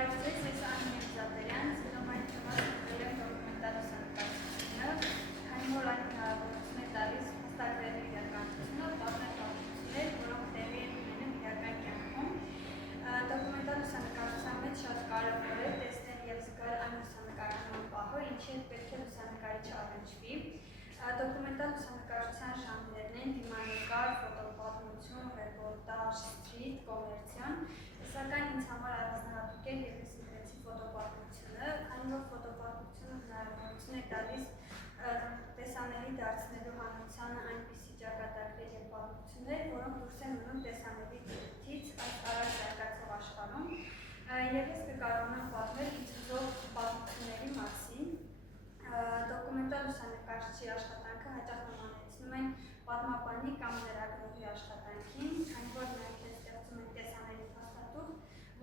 Բարևձեզ, ես Աննիև Զատերյան, զինոմային թեմատիկներեմ դոկումենտալ լուսանկարչությունը, քանի որ այն հնարավորություն է տալիս հստակ իրականությունը, պատմել պատմություններ, որոնք տեղի են ունենում իրական կյանքում։ Դոկումենտալ լուսանկարչության մեջ շատ կարևոր է տեսնել և զգալ այն լուսանկարման պահը, ինչի հետ պետք է լուսանկարիչը առնչվի։ Դոկումենտալ լուսանկարչության ժանրերն են դիմանկար, ֆոտոպատմություն, ռեպորտաժ, սթրիթ, կոմերցիոն, սակայն ինձ համար առանձնահատուկ է և ես ընտրեցի ֆոտոպատմությունը, քանի որ ֆոտոպատմությունը հնարավորություն է տալիս տեսանելի դարձնելու հանրությանը այնպիսի ճակատագրեր և պատմություններ, որոնք դուրս են մնում տեսանելի թից այս արագ զարգացող աշխարհում, և ես կկարողանամ պատմել ինձ հուզող պատմությունների մասին։ Դոկումենտալ լուսանկարչի աշխատանքը հաճախ նմանեցնում են պատմաբանի կամ լրագրողի աշխատանքին, քանի որ նրանք ստեղծում են տեսանելի փաստաթուղթ,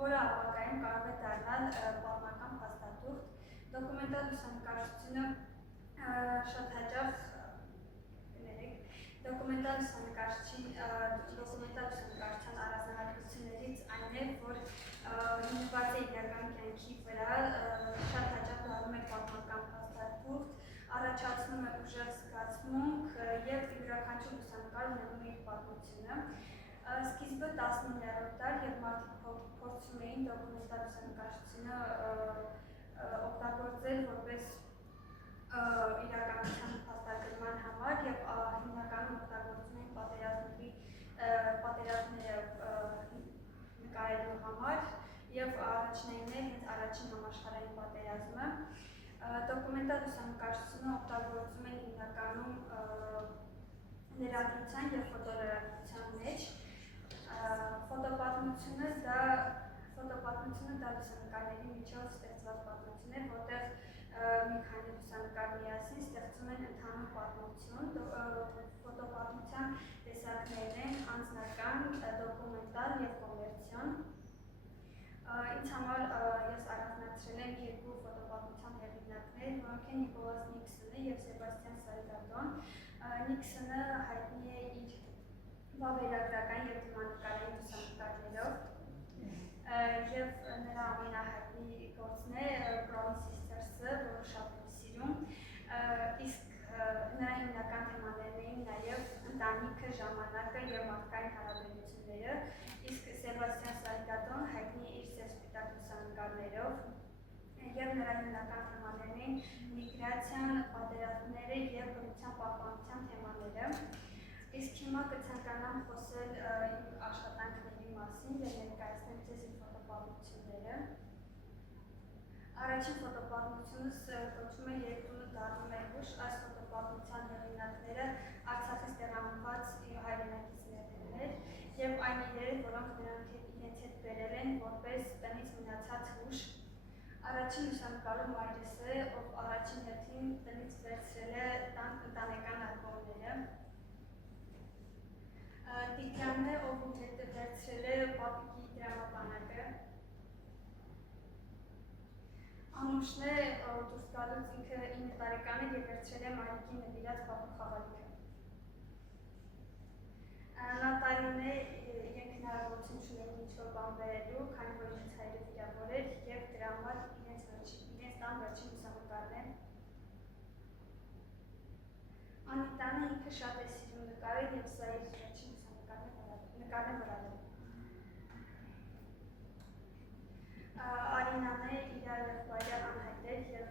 որը ապագայում կարող է դառնալ պատմական փաստաթուղթ։ Դոկումենտալ լուսանկարչությունը շատ հաճախ դոկումենտալ լուսանկարչության առանձնահատկություններից այն է, որ հիմնված է իրական կյանքի վրա, շատ հաճախ դառնում է պատմական փաստաթուղթ, առաջացնում է ուժեղ զգացմունք և յուրաքանչյուր լուսանկար ունենում է իր պատմությունը։ Սկիզբը 19-րդ դար և մարդիկ փորձում էին դոկումենտալ լուսանկարչությունը օգտագործել որպես իրականության փաստագրման համար և հիմնականում օգտագործում էին պատերազմները նկարելու համար և առաջնայինն էր հենց առաջին համաշխարհային պատերազմը։ Դոկումենտալ լուսանկարչությունը օգտագործում են հիմնականում լրագրության և ֆոտոլրագրության մեջ։ Ֆոտոպատմությունը դա լուսանկարների միջով ստեղծված պատմություն է, որտեղ մի քանի լուսանկար միասին ստեղծում են ընդհանուր պատմություն։ Ֆոտոպատմության տեսակներն են անձնական, դոկումենտալ և կոմերցիոն։ Ինձ համար ես առանձնացրել եմ երկու ֆոտոպատմության հեղինակներ, որոնք են Նիկոլաս Նիքսոնը և Սեբաստիան Սալգադոն։ Նիքսոնը հայտնի է իր վավերագրական և դիմանկարային լուսանկարներով, և նրա ամենահայտնի գործն է Brown Sisters-ը, որը շատ եմ սիրում, իսկ նրա հիմնական թեմաներն էին նաև ընտանիքը, ժամանակը և մարդկային հարաբերությունները, իսկ Սեբաստիան Սալգադոն հայտնի է իր սև-սպիտակ լուսանկարներով, և նրա հիմնական թեմաներն էին միգրացիան, պատերազմները և բնության պահպանության թեմաները։ Իսկ հիմա կցանկանամ խոսել իմ աշխատանքների մասին և ներկայացնել ձեզ իմ ֆոտոպատմությունները։ Առաջին ֆոտոպատմությունս կոչվում է «Երբ տունը դառնում է հուշ», այս ֆոտոպատմության հեղինակները Արցախից տեղահանված հայրենակիցներն են և այն իրերը, որոնք նրանք իրենց հետ բերել են որպես տնից մնացած հուշ։ Առաջին լուսանկարում մայրս է, ով առաջին հերթին տնից վերցրել է ընտանեկան ալբոմները։ Տիկյանն է, ով հետ վերցրել է պապիկի դրամապանակը։ Անուշն է, դուրս գալուց ինքը 9 տարեկան է և վերցրել է մայրիկին նվիրած պապուկ խաղալիքը։ Նատալին է, իրենք հնարավորություն չունեին ինչ-որ բան բերելու, քանի որ իրենց հայրը վիրավոր էր և դրա համար իրենց տան վերջին լուսանկարն է։ Անիտանը ինքը շատ է սիրում նկարել և սա իր վերջին նկարն է վրալել։ Արինան է, իր եղբայրը անհայտ էր և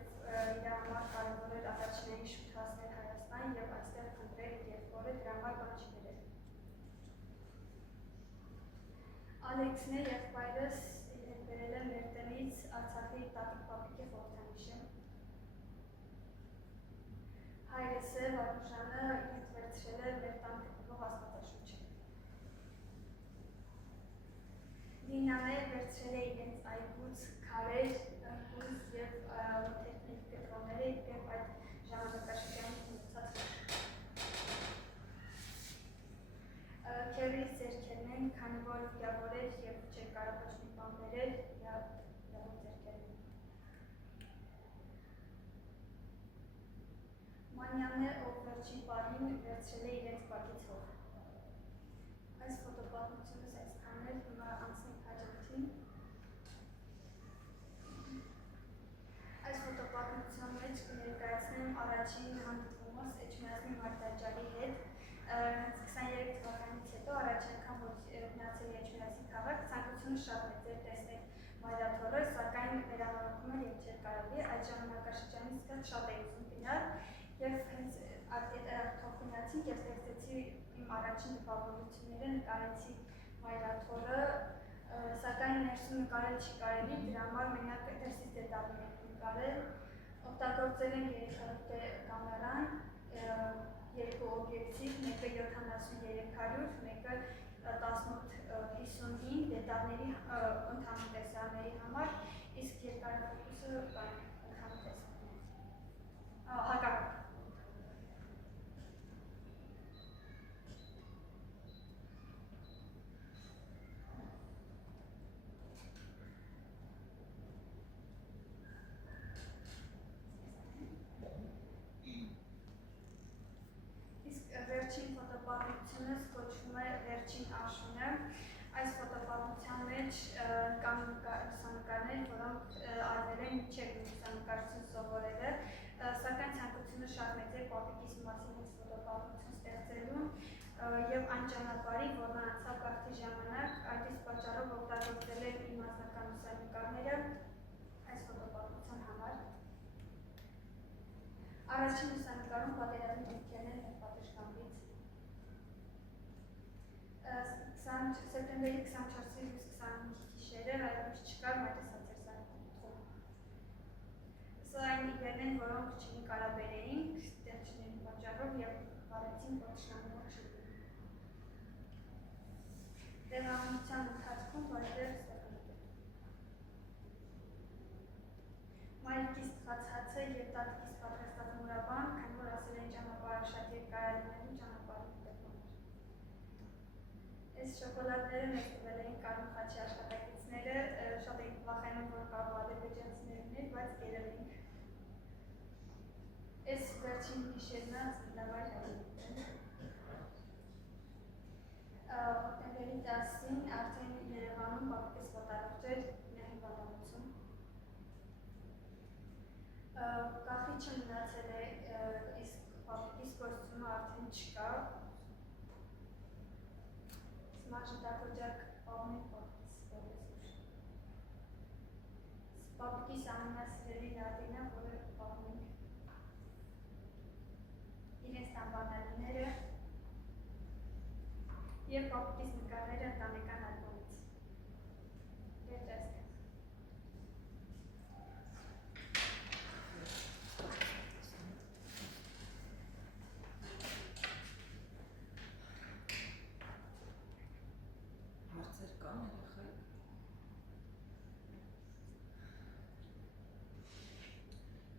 իր համար կարևոր էր առաջնային շուտ հասնել Հայաստան և այստեղ փնտրել իր եղբորը, դրա համար բան չի բերել։ Ալեքսն է, եղբայրս իր հետ բերել է մեր տնից Արցախի տատիկ-պապիկի խորհրդանիշը։ Հայրս է, Վարուժանը, իր հետ վերցրել է մեր տան գտնվող աստվածաշունչը։ Լինան է, վերցրել է իրենց այգուց քարեր, հույզ և մթերքների կտրոնները և այդ ժամանակաշրջանից մնացած հուշ։ Քերրիս ձեռքերն են, քանի որ վիրավոր էր և չէր կարող ոչ մի բան բերել, վիրավոր ձեռքերն են։ Մանյանն է, ով վերջին պահին վերցրել է իրենց բակից հող։ Այս ֆոտոպատմությունս այսքանն էր, հիմա անցնենք հաջորդին։ մայրաթորը, սակայն վերանորոգում էր եւ չէր կարելի այդ ժամանակաշրջանից սկսած շատ էի ուզում գնալ եւ հենց այդ թողնացինք եւ ստեղծեցի իմ առաջին տպավորությունները, նկարեցի մայրաթորը, սակայն ներսում նկարել չի կարելի, դրա համար մենակ դրսից դետալներ ենք նկարել, օգտագործել ենք 300 կամերան, երկու օբյեկտիվ, մեկը 70-300, մեկը 18-55 դետալների ընդհանուր տեսարանների համար, իսկ երկարաֆոկուսը ընդհանուր տեսարանների։ Հակառակ։ Վերջին ֆոտոպատմությունս կոչվում է վերջին աշունը, այս ֆոտոպատմության մեջ կան լուսանկարներ, որոնք արվել են մինչև լուսանկարություն սովորելը, սակայն ցանկությունը շատ մեծ է պապիկիս մասին այս ֆոտոպատմություն ստեղծելու եւ այն ճանապարհի, որն անցավ գաղթի ժամանակ, այդ իսկ պատճառով օգտագործել եմ իմ անձնական լուսանկարները այս ֆոտոպատմության համար։ Առաջին լուսանկարում պատերազմի դեպքերն են պատշգամբից։ Սեպտեմբերի 24-ից 25-ի գիշերը հայտնի չկար, մայրտեսած էր սարքում։ Սա այն իվերն են, որոնք չնկարաբերեինք տեխնիկների պատճառով եւ վարեցին պատշգամբով չլինի։ Տեղահանության ընթացքում բարդեր ստեղծել։ Մայրիկիս տված հացը եւ տատիկիս պատրաստած մուրաբան, քանի որ ասել են ճանապարհը շատ երկար է լինելու, ճանապարհի տեպում էր։ Այս շոկոլադները մեզ տվել էին Կարուն Խաչի աշխատակիցները, շատ էին վախենում, որ կարող ադրբեջանցիներ լինել, բայց գերել էինք։ Այս վերջին գիշերն է ծննդավայր հայտնի։ Հոկտեմբերի 10-ին արդեն Երևանում պապիկս վտարվեց էր հիվանդանոցում։ Կախիչը մնացել է, իսկ պապիկիս կոստյումը արդեն չկա։ Մաշտակոջակ պահում ենք պապիկիս որպես ուշ։ Պապիկիս ամենասիրելի լատինը, որը պահում ենք իրենց տանբանալիները և պապիկիս նկարները ընտանեկան ալբոմից։ Վերջ այսքան։ Հարցեր կան երեխայք։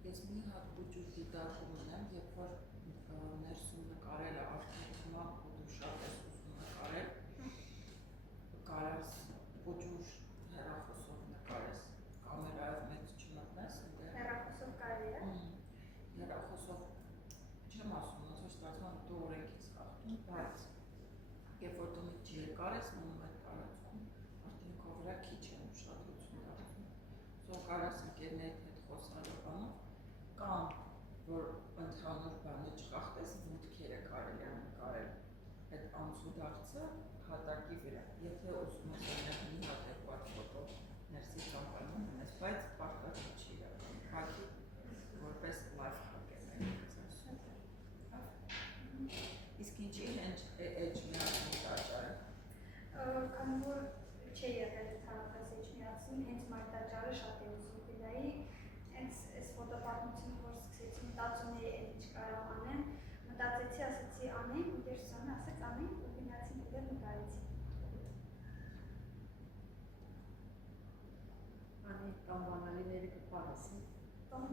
Ես մի հատ բուջուր դիտարկում ունեմ, երբ որ ներսում նկարելը արտադրման ու դու շատ ես ուզում նկարել, կարաս բուջուր հեռախոսով նկարես, կամերայով մեծ չմտնես, հեռախոսով կարելի է։ Հեռախոսով չեմ ասում, ոնց որ ստացվում դու օրենքից խախտում, բայց երբ որ դու մի երկար ես մնում այդ տարածքում, արդեն քո վրա քիչ է ուշադրություն դարձնում։ Սո կարաս ընկերներիդ հետ խոսալու բանով, կամ որ ընդհանուր բանը չխախտես, մուտքերը կարելի է նկարել այդ անցուդարձը հատակի վրա։ Եթե ուզում ես այնեղ մի հատ երկու հատ ֆոտո ներսի կամպանում ունես, բայց պարտադիր չի իրական, հակի որպես լայվ հակ է մենք ասում։ Իսկ ինչի էջ միացնի տաճարը։ Քանի որ չի եղել ընդհանրապես էջ միացնի, հենց մայրտաճարը շատ է ուզում գնայի, հենց այս ֆոտոպատմությունը, որ սկսեցի մտածում էի ինչ կարող անեմ, մտածեցի, ասեցի անեմ, ու Սուսանը ասեց անեմ, ու գնացի դեպ նկարեցի։ Անի տանբանալիները կպարասին։ Տոն։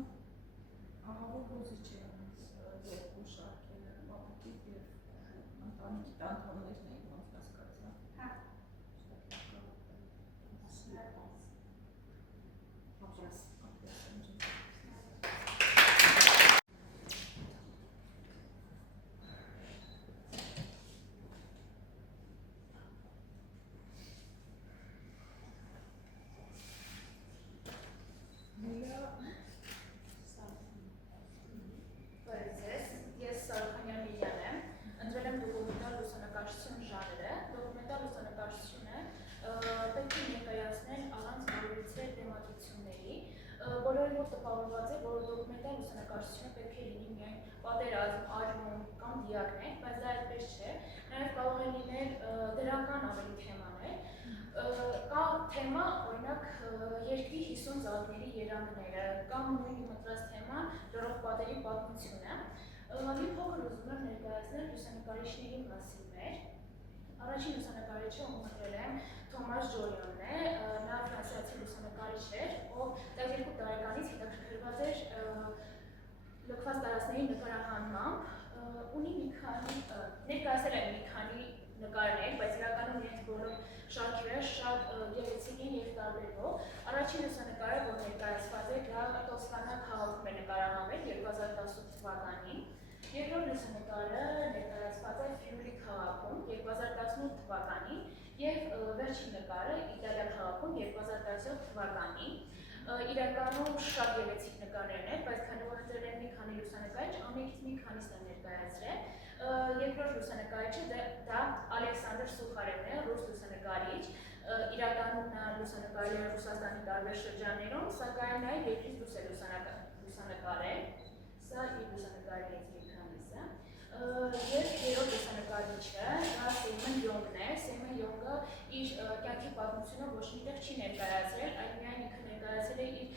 Ահավոր հոզիչ է երկու շարքերը, պապիկիդ և ընտանիքի անդամներն էին ոնց հասկացա։ Հա։ Ապրես։ Ես Սարոքանյան Լիլիան եմ, ընտրել եմ դոկումենտալ լուսանկարչություն ժանրը, դոկումենտալ լուսանկարչությունը պետք է ներկայացնել առանց բարույցել Բոլորի մոտ տպավորված է, որ դոկումենտալ լուսանկարչությունը պետք է լինի միայն պատերազմ, արյուն կամ դիակներ, բայց դա այդպես չէ։ Նաև կարող է լինել դրական ավելի թեմաներ։ Կա թեմա, օրինակ, երկրի 50 ծաղիկների երանգները կամ նույն մտած թեման լրող պատերի պատմությունը։ Մի փոքր ուզում եմ ներկայացնել լուսանկարիչների մասին մեր։ Առաջին լուսանկարիչը ում ընտրել եմ Թոմաս Ջորիոնն է, նա ֆրանսիացի լուսանկարիչ էր, ով 12 տարեկանից հետաքրքրված էր լքված տարածքների նկարահանմամբ, ունի մի քանի ներկայացել է մի քանի նկարներ, բայց իրականում իրենց բոլոր շարքերը շատ գեղեցիկ են եւ տարբերվող։ Առաջին լուսանկարը, որ ներկայացված է, դա Տոսկանա քաղաքում է նկարահանվել 2018 թվականին։ Երկրորդ լուսանկարը ներկայացված է Ֆյուրի քաղաքում 2018 թվականին եւ վերջին նկարը Իտալիա քաղաքում 2017 թվականին։ Իրականում շատ գեղեցիկ նկարներ են, բայց քանի որ ընտրել են մի քանի լուսանկարիչ, ամենից մի քանիսն են ներկայացրել։ Երկրորդ լուսանկարիչը դա Ալեքսանդր Սուխարևն է, ռուս լուսանկարիչ։ Իրականում նա լուսանկարել է Ռուսաստանի տարբեր շրջաններում, սակայն նա երկրից դուրս է լուսանկարել։ Սա իր լուսանկարներից մի քանիսը։ Եվ երրորդ լուսանկարիչը դա Սեյմոն Յոնգն է։ Սեյմոն Յոնգը իր կյանքի պատմությունը ոչ միտեղ չի ներկայացրել, այլ միայն ինքը ներկայացրել է իր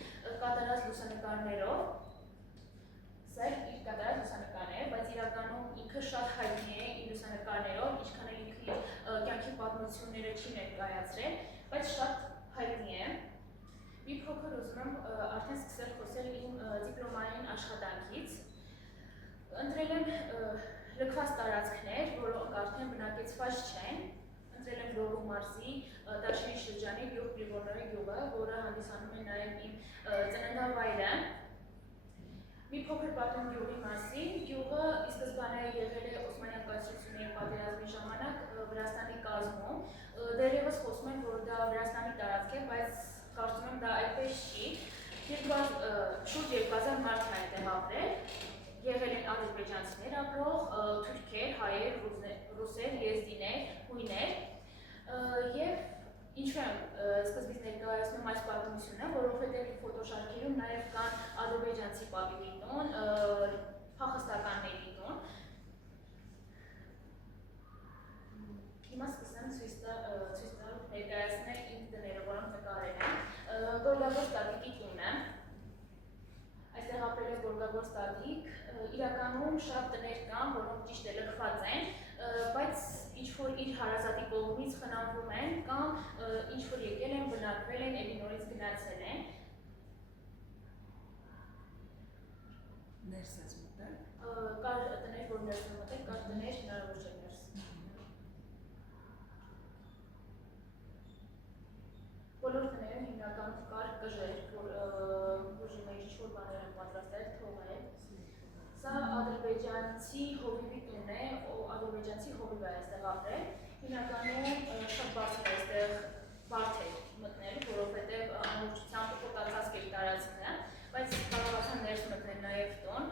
կատարած լուսանկարներով։ Սա իր կատարած լուսանկարներ, բայց իրականում ինքը շատ հայտնի է իր լուսանկարներով, ինչքան էլ ինքը իր կյանքի պատմությունները չի ներկայացրել, բայց շատ հայտնի է։ Մի փոքր ուզում եմ արդեն սկսել խոսել իմ դիպլոմային աշխատանքից։ Ընտրել եմ լքված տարածքներ, որոնք արդեն բնակեցված չեն։ Ընտրել եմ Լոռու մարզի Տաշերի շրջանի գյուղ Պրիվոնոյի գյուղը, որը հանդիսանում է նաև իմ ծննդավայրը։ Մի փոքր պատմեմ գյուղի մասին։ Գյուղը ի սկզբանե եղել է Օսմանյան կայսրությունների պատերազմի ժամանակ Վրաստանի կազմում։ Դեռևս խոսում են, որ դա Վրաստանի տարածք է, բայց կարծում եմ դա այդպես չի։ Շուրջ 2000 մարդ է այդտեղ ապրել։ Եղել են ադրբեջանցիներ ապրող, թուրքեր, հայեր, ռուսեր, եզդիներ, հույներ։ Եվ ինչու եմ սկզբից ներկայացնում այս պատմությունը, որովհետև ֆոտոշարքերում նաև կան ադրբեջանցի պապիկի տուն, փախստականների տուն։ Հիմա սկսեմ ցույց տալ ներկայացնել իմ տները, որոնք նկարել եմ։ Գորգագործ տատիկի տունը։ Այստեղ ապրել է Գորգագործ տատիկ, իրականում շատ տներ կան, որոնք ճիշտ է լքված են, բայց ինչ-որ իր հարազատի կողմից խնամվում են կամ ինչ-որ եկել են, բնակվել են, էլի նորից գնացել են։ Ներս ես մտել։ Կար տներ, որ ներս են մտել, կար տներ, հնարավոր չէ ներս։ Բոլոր տներում հիմնականում կար կժեր, որ բուժի մեջ ինչ-որ բաներ են պատրաստել, թողել։ Սա ադրբեջանցի հովիվի տուն է, ադրբեջանցի հովիվը է այստեղ ապրել։ Հիմնականում շատ բարձր է այստեղ բարդ է մտնելու, որովհետև ամբողջությամբ փոկացած կերի տարածքն է, բայց կարողացան ներս մտնել նաև տուն։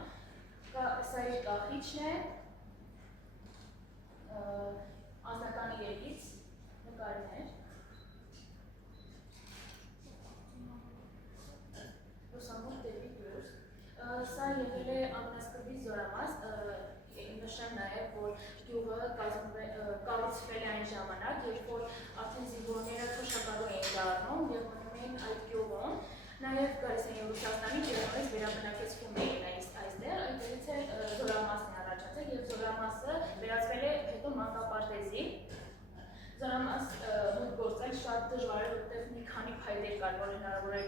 Սա իր կախիչն է, անձնականի երկից նկարներ։ Լուսամուտ դեպի դուրս։ Սա եղել է ամենասկզբից զորամաս, նշեմ նաև, որ գյուղը կառուցվել է այն ժամանակ, երբ որ արդեն զինվորները թոշակառու էին դառնում եւ մնում էին այդ գյուղում, նաև գալիս էին Ռուսաստանից եւ նորից վերաբնակեցվում էին այստեղ, այդտեղից էլ զորամասն է առաջացել եւ զորամասը վերածվել է հետո մանկապարտեզի։ Զորամաս մոտ գործել շատ դժվար է, որտեղ մի քանի փայտեր կար, որ հնարավոր է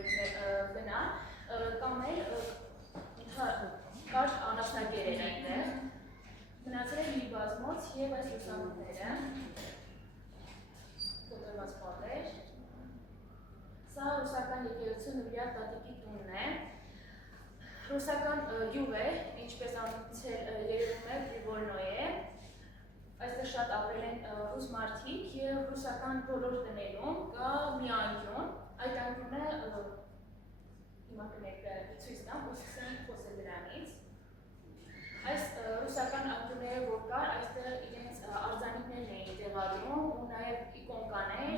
գնալ, կամ էլ կար անասնագերեր այնտեղ։ Մնացել է մի բազմոց եւ այս լուսամուտները, կոտրված պատեր։ Սա ռուսական եկեղեցու նվիրյալ տատիկի տունն է։ Ռուսական գյուղ է, ինչպես անունից երևում է, Պրիվոլնոյե։ Այստեղ շատ ապրել են ռուս մարդիկ եւ ռուսական բոլոր տներում կա մի անկյուն, այդ անկյունը հիմա կներկայացույց տամ, ու սկսեմ խոսել դրանից։ Այս ռուսական անկյունները որ կար, այստեղ իրենց արձանիկներն էին տեղադրում ու նաև իկոնկաներ,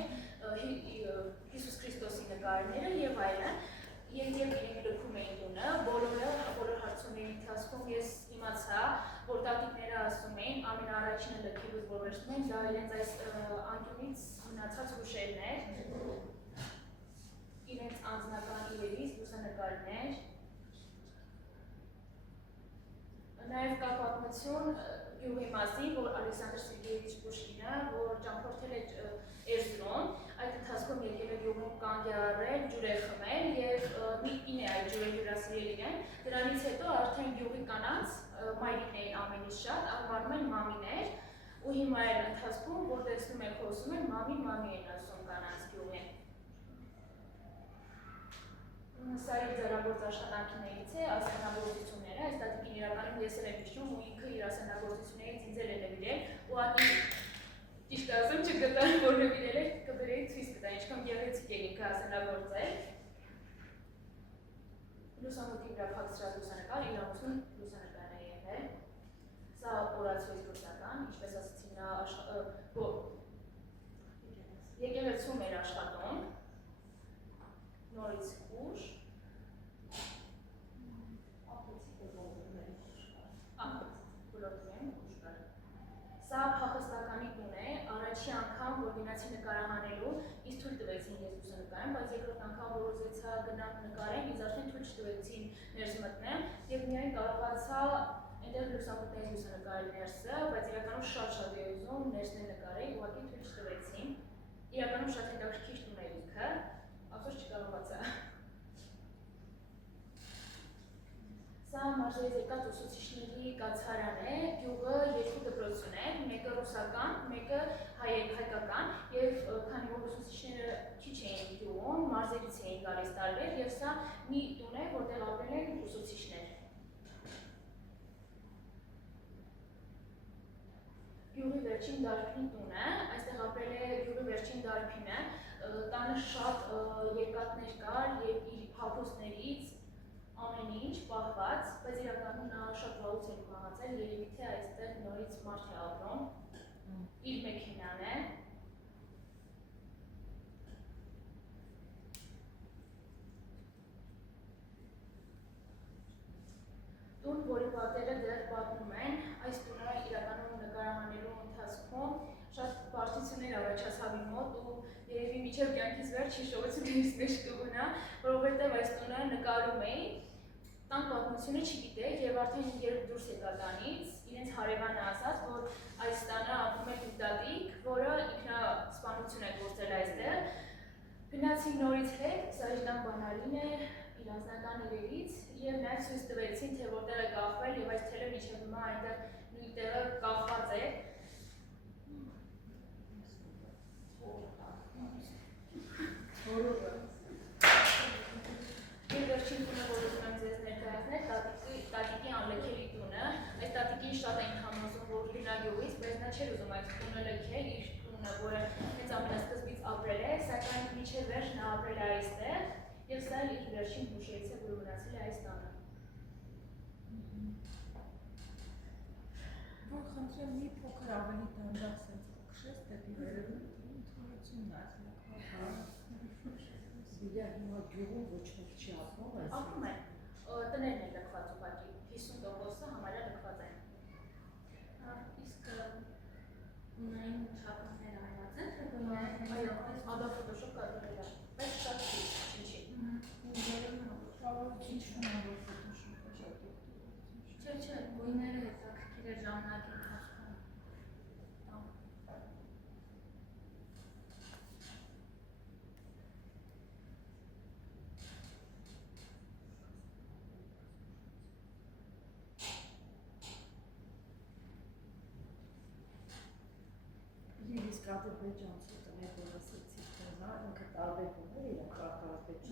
Հիսուս Քրիստոսի նկարները եւ այլն։ Երբ իրենք լքում էին տունը, բոլոր հարցումների ընթացքում ես իմացա, որ տատիկները ասում էին, ամենաառաջինը լքելուց որոշում են, դա իրենց այս անկյունից մնացած հուշերն էր, իրենց անձնական իրերից լուսանկարներ, նաև կա պատմություն գյուղի մասին, որ Ալեքսանդր Սերգեյևիչ Պուշկինը, որ ճամփորդել է Էրզրում, այդ ընթացքում եկել է գյուղում կանգ է առել, ջուր է խմել և մի կին է այդ ջուրը հյուրասիրել իրեն, դրանից հետո արդեն գյուղի կանանց մայրիկն էին ամենից շատ, անվանում են մամիներ, ու հիմա էլ ընթացքում, որ տեսնում եք խոսում են, մամի են ասում կանանց գյուղին։ Սա իր ձեռագործ աշխատանքներից է, ասեղնագործությունները, այս տատիկին իրականում ես էլ եմ հիշում, ու ինքը իր ասեղնագործություններից ինձ էլ է նվիրել, ուղղակի ճիշտ ասեմ չգտա, որ նվիրել է, կբերեի ցույց կտա, ինչքան գեղեցիկ է ինքը ասեղնագործել։ Լուսամուտի վրա փակցրած լուսանկար, իրավություն լուսանկարն է եղել։ Սա օրացույց լուսական, ինչպես ասացի նա եկեղեցում էր աշխատում, նորից ուշ, Սա փախստականի տուն է, առաջի անգամ, որ գնացի նկարահանելու, ինձ թույլ տվեցին ես լուսանկարեմ, բայց երկրորդ անգամ, որ ուզեցա գնամ նկարեմ, ինձ արդեն թույլ չտվեցին ներս մտնեմ, և միայն կարողացա այնտեղ լուսամուտներից լուսանկարել ներսը, բայց իրականում շատ էի ուզում ներսն նկարել, ուղղակի թույլ չտվեցին, իրականում շատ հետաքրքիր տուն է ինքը, ափսոս չկարողացա։ Սա մարզերից եկած ուսուցիչների կացարան է, գյուղը երկու դպրոց ուներ, մեկը ռուսական, մեկը հայկական, և քանի որ ուսուցիչները քիչ էին գյուղում, մարզերից էին գալիս տարբեր, և սա մի տուն է, որտեղ ապրել են ուսուցիչներ։ Գյուղի վերջին դարբին տունը, այստեղ ապրել է գյուղի վերջին դարբինը, տանը շատ երկաթներ կար և իր հագուստներից ամեն ինչ պահված, բայց իրականում նա շատ վաղուց էր մահացել, երևի թե այստեղ նորից մարդ է ապրում, իր մեքենան է։ Տուն, որի պատերը դեռ պատմում են, այս տունը իրականում նկարահանելու ընթացքում շատ բարդություններ առաջացավ իմ մոտ ու երևի մինչև կյանքիս վերջ հիշողություններից մեջ կգնա, որովհետև այս տունը նկարում էի, տան պատմությունը չգիտեք և արդեն երբ դուրս եկա տանից, իրենց հարևանը ասաց, որ այս տանը ապրում է իմ տատիկ, որը ինքնասպանություն է գործել այստեղ։ Գնացի նորից հետ, սա Ժդան Բանալին է, իր անձնական իրերից, և նաև ցույց տվեցին, թե որտեղ է կախվել, և այս թելը մինչև հիմա այնտեղ նույն տեղը կախված է։ Եվ վերջին տունը, որ ուզում եմ ձեզ ներկայացնել, տատիկի անլքելի տունը, այս տատիկին շատ էին համոզում, որ գնա գյուղից, բայց նա չէր ուզում այս տունը լքել, իր տունը, որը հենց ամենասկզբից ապրել է, սակայն մինչև վերջ նա ապրել է այստեղ, և սա իր վերջին հուշերից է, որ մնացել է այս տանը։ Որ խնդրեմ մի փոքր ավելի դանդաղ սենց կքշես դեպի վերևում, ընդհանրությունն այս լքված։ Իրար հիմա գյուղում ոչ մեկ չի ապրում այս։ Ապրում են, տներն են լքված ուղղակի, 50%-ը համարյա լքված են։ Իսկ ունային շապիկներ արված են, թե Այո, ադա ֆոտոշոպ կադրել է, բայց շատ քիչ, ինչի։ Չէ, գույները հետաքրքիր է ժամանակի ընթացքում։ Եվ իսկ Ադրբեջանցու տներ, որ ասեցիք, թե նա ինքը տարբերվում է իր կարգավիճակից։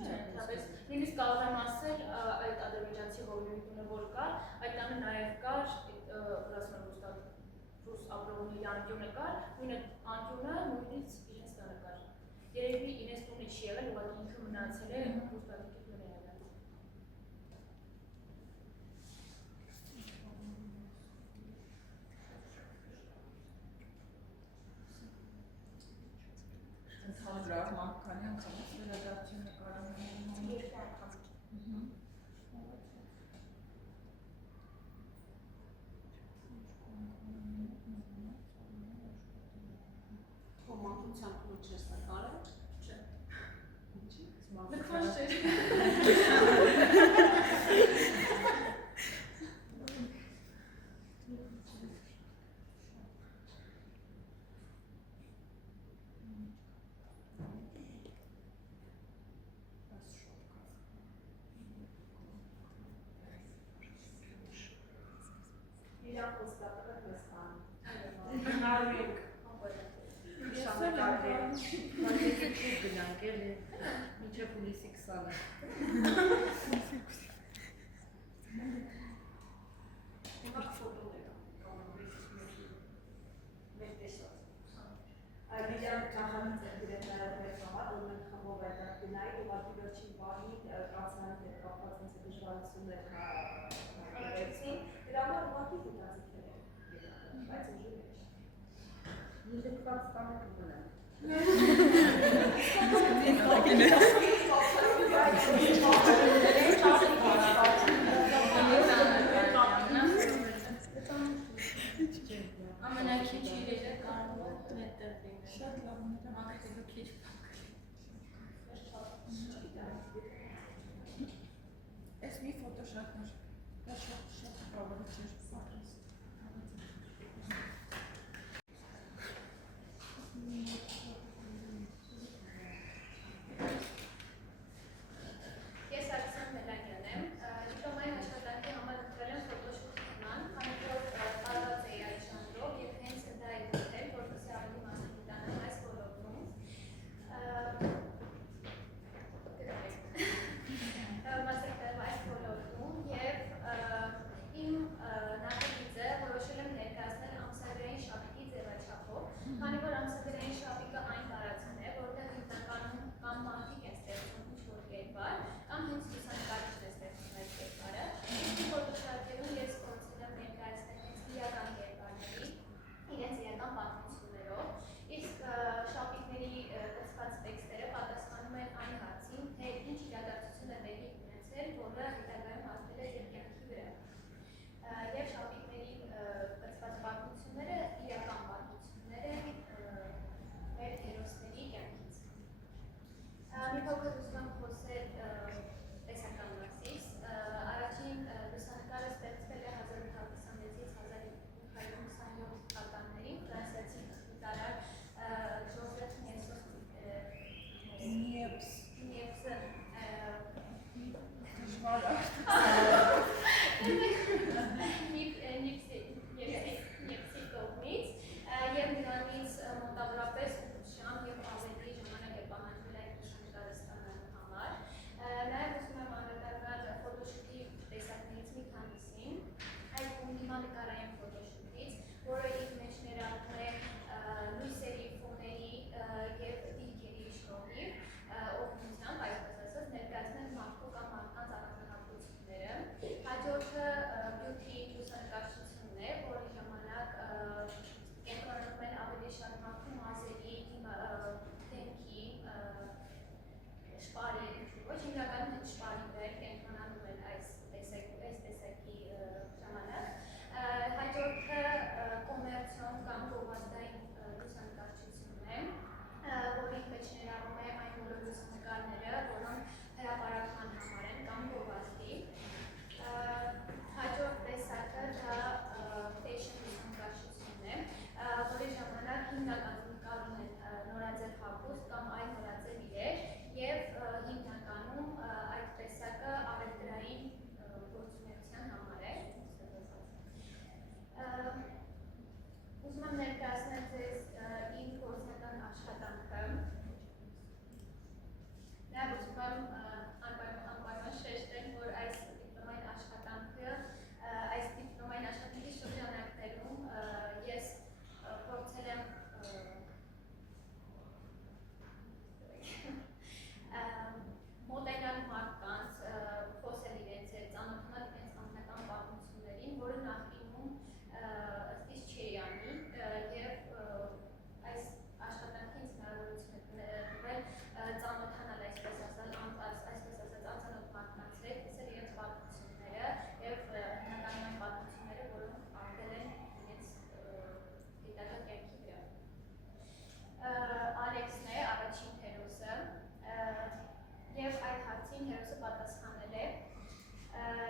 Նույնիսկ կարող եմ ասել, այդ ադրբեջանցի հողերի տունը որ կար, այդ տանը նաև կար, ասում եմ ռուս ապրողների անկյունը կար, նույն անկյունը նույնից իրենց տանը կար։ Երևի իրենց տունը չի եղել, ուղղակի ինքը մնացել է ռուս տատիկի տուն է եղել։ Ընդհանրապես մանկանի անգամ վերադարձի նկարահանելու համար։ Երկու անգամ։ Իրան խոստատը մեզ ան։ Հնարենք։ Բայց չի գնանք էլի, մինչև հուլիսի 20-ը։ Հիմա ֆոտոներ մեր տեսած։ Այլիան կախանից է դիրեն նայատներ համար, որ մենք խմբով այդ գնայի, ուղղակի վերջին բանի կանցանի հետ կապված ինձ դժվարություններ հայտնեցին, դրա համար ուղղակի դիտացիքներ են, բայց ուժի մեջ։ Լիլկված տանը կգնանք։ Ամենակիչ իրերը կարող է մետր լինել։ Շատ լավ է։ Մաքրելու քիչ Այս մի ֆոտո շատ նոր։ Դա շատ բավարար չէ։ Ես Ալիսան Մելանյան եմ, դիպլոմային աշխատանքի համար ընտրել եմ ֆոտոշոփման, քանի որ տարված էի այդ ժանրով և հենց դա է գտել, որպեսզի ավելի մասնագիտ դառնամ այս ոլորտում։ Մասնագիտեմ այս ոլորտում և իմ պատասխանել է.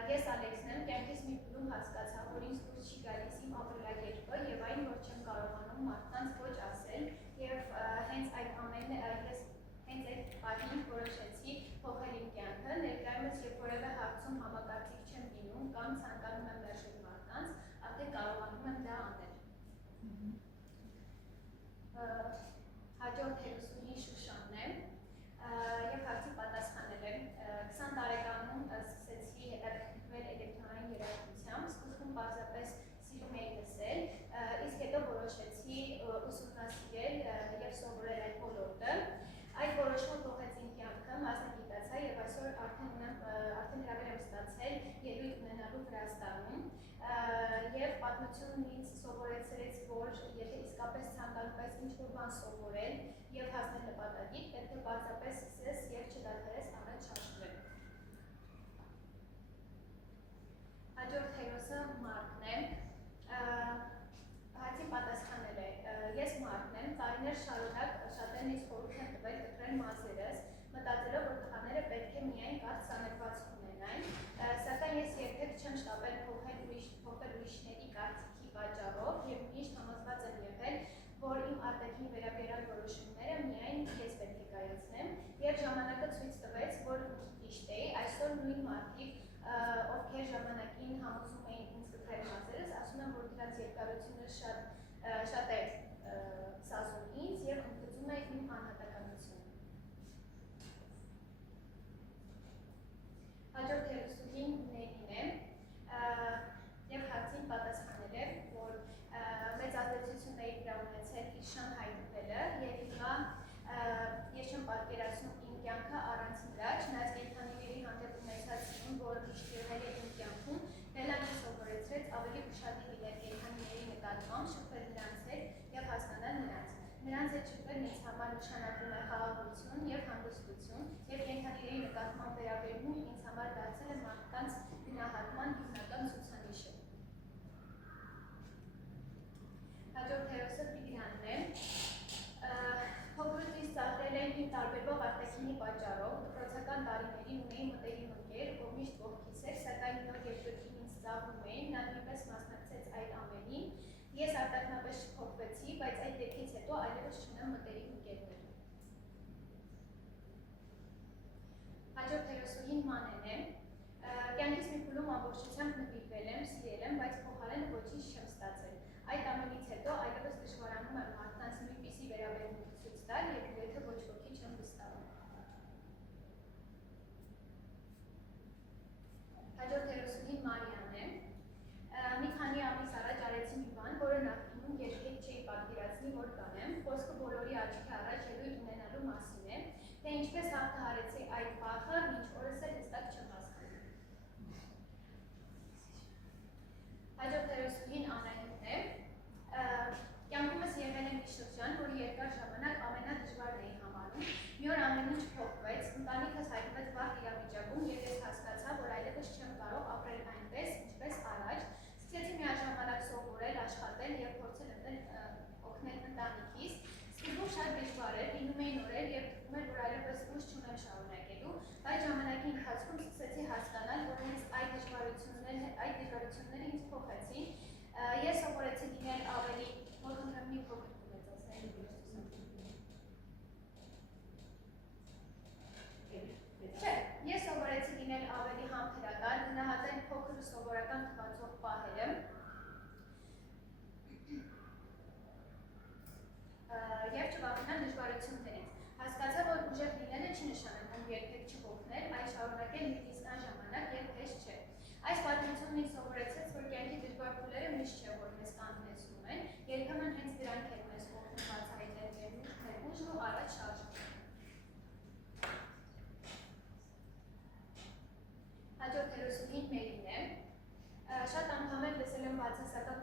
Ես Ալեքսն եմ, կյանքից մի փուլում հասկացա, որ ինձ դուրս չի գալիս իմ ապրելակերպը եւ այն, որ չեմ կարողանում մարդկանց ոչ ասել եւ հենց այդ ամենը ես հենց այդ պահին որոշեցի փոխել իմ կյանքը, ներկայումս երբ որևէ հարցում համակարծիք չեմ լինում կամ ցանկանում եմ մերժել մարդկանց, արդեն կարողանում եմ դա անել։ Հաջորդ հերոսուհին Շուշանն է եւ հարցի պատասխանել է 20 տարեկանում սկսեցի հետաքրքրվել էլեկտրոնային երաժշտությամբ, սկզբում պարզապես սիրում էի լսել, իսկ հետո որոշեցի ուսումնասիրել եւ սովորել այդ ոլորտը։ Այդ որոշումը փոխեց իմ կյանքը, մասնագիտացա եւ այսօր արդեն հրավեր եմ ստացել ելույթ ունենալու Վրաստանում եւ պատմությունն ինձ սովորեցրեց, որ եթե իսկապես ցանկանում ես ինչ-որ բան սովորել եւ հասնել նպատակի, պետք է պարզապես սկսես եւ չդադարես առանց շարժվել։ Հաջորդ հերոսը Մարկն է։ Հարցին պատասխանել է. Ես Մարկն եմ, տարիներ շարունակ շատերն ինձ խորհուրդ են տվել կտրել մազերս, մտածելով, որ տղաները պետք է միայն կարճ սանրվածք ունենային, սակայն ես երբեք չեմ շտապել փոխել ուրիշների կարծիքի պատճառով եւ միշտ համոզված եմ եղել, որ իմ արտաքին վերաբերյալ որոշումները միայն ես պետք է կայացնեմ եւ ժամանակը ցույց տվեց, որ ճիշտ էի, այսօր նույն մարդիկ, ովքեր ժամանակին համոզում էին ինձ կտրել մազերս, ասում են, որ դրանց երկարությունը շատ է սազում ինձ եւ ընդգծում է իմ անհատականությունը։ Հաջորդ հերոսուհին Նելին է եւ հարցին պատասխանել է, որ մեծ ազդեցություն է իր ունեցել իր շնորհայտնվելը եւ հիմա ես չեմ պատկերացնում իմ կյանքը առանց նրա, չնայած կենդանիների հանդեպ ունեցած սիրուն, որը միշտ եղել է իմ կյանքում, Նելան ինձ սովորեցրեց ավելի ուշադիր լինել կենդանիների նկատմամբ, շփվել նրանց հետ եւ հասկանալ նրանց։ Նրանց հետ շփվելն ինձ համար նշանակում է խաղաղություն եւ հանգստություն եւ կենդանիների նկատմամբ վերաբերմունք ինձ համար դարձել է մարդկանց գնահատման հիմնական ցուցանիշը։ Հաջորդ հերոսը Տիգրանն է։ Փոքրուց ինձ ծաղրել էին իմ տարբերվող արտաքինի պատճառով, դպրոցական տարիներին ունեի մտերիմ ընկեր, ով միշտ կողքից էր, սակայն նոր երկրին ինձ ծաղրում էին, նա նույնպես մասնակցեց այդ ամենին։ Ես արտաքնապես չփոխվեցի, բայց այդ դեպքից հետո այլևս չունեմ մտերիմ ընկերներ։ Հաջորդ հերոսուհին Մանեն է։ Կյանքից մի փուլում ամբողջությամբ նվիրվել եմ, սիրել եմ, բայց փոխարենը ոչինչ չեմ ստացել։ Այդ ամենից հետո այլևս դժվարանում եմ մարդկանց նույնպիսի վերաբերմունք ցույց տալ, երբ եթե ոչ ոքի չեմ վստահում։ Հաջորդ հերոսուհին Մարիան է։ Մի քանի ամիս առաջ արեցի մի բան, որը նախկինում երբեք չէի պատկերացնի, որ կանեմ, խոսքը բոլորի աչքի առաջ ելույթ ունենալու մասին է, թե ինչպես հաղթահարեցի այդ վախը, մինչ օրս էլ հստակ չեմ հասկանում։ Հաջորդ հերոսուհին Անահիտն է։ Կյանքումս եղել է մի շրջան, որի երկար ժամանակ ամենադժվարն էի համարում։ Մի օր ամեն ինչ փոխվեց, ընտանիքս հայտնվեց վատ իրավիճակում եւ ես հասկացա, որ այլևս չեմ կարող ապրել այնպես, ինչպես առաջ։ Սկսեցի միաժամանակ սովորել, աշխատել եւ փորձել օգնել ընտանիքիս։ Սկզբում շատ դժվար էր, լինում էին օրեր եւ թվում էր, որ այլևս ուժ չունեմ շարունակելու, բայց ժամանակի ընթացքում սկսեցի հասկանալ, որ հենց այդ դժվարությունները ինձ փոխեցին։ Ես սովորեցի լինել ավելի մոդեռնի փոքր ունեցածների Չէ, ես սովորեցի լինել ավելի համբերական, գնահատել փոքր ու սովորական թվացող պահերը եւ չվախենալ դժվարություններից։ Հասկացա, որ ուժեղ լինելը չի նշանակում երբեք չհոգնել, այլ շարունակել նույնիսկ այն ժամանակ, երբ հեշտ չէ։ Այս պատմությունն ինձ սովորեցրեց, որ կյանքի դժվար փուլերը միշտ չէ, որ մեզ կանգնեցնում են, երբեմն հենց դրանք են մեզ օգնում բացահայտել մեր ուժն ու առաջ շարժվել։ Հաջորդ հերոսուհին Մերին է։ Շատ անգամներ լսել եմ բացասական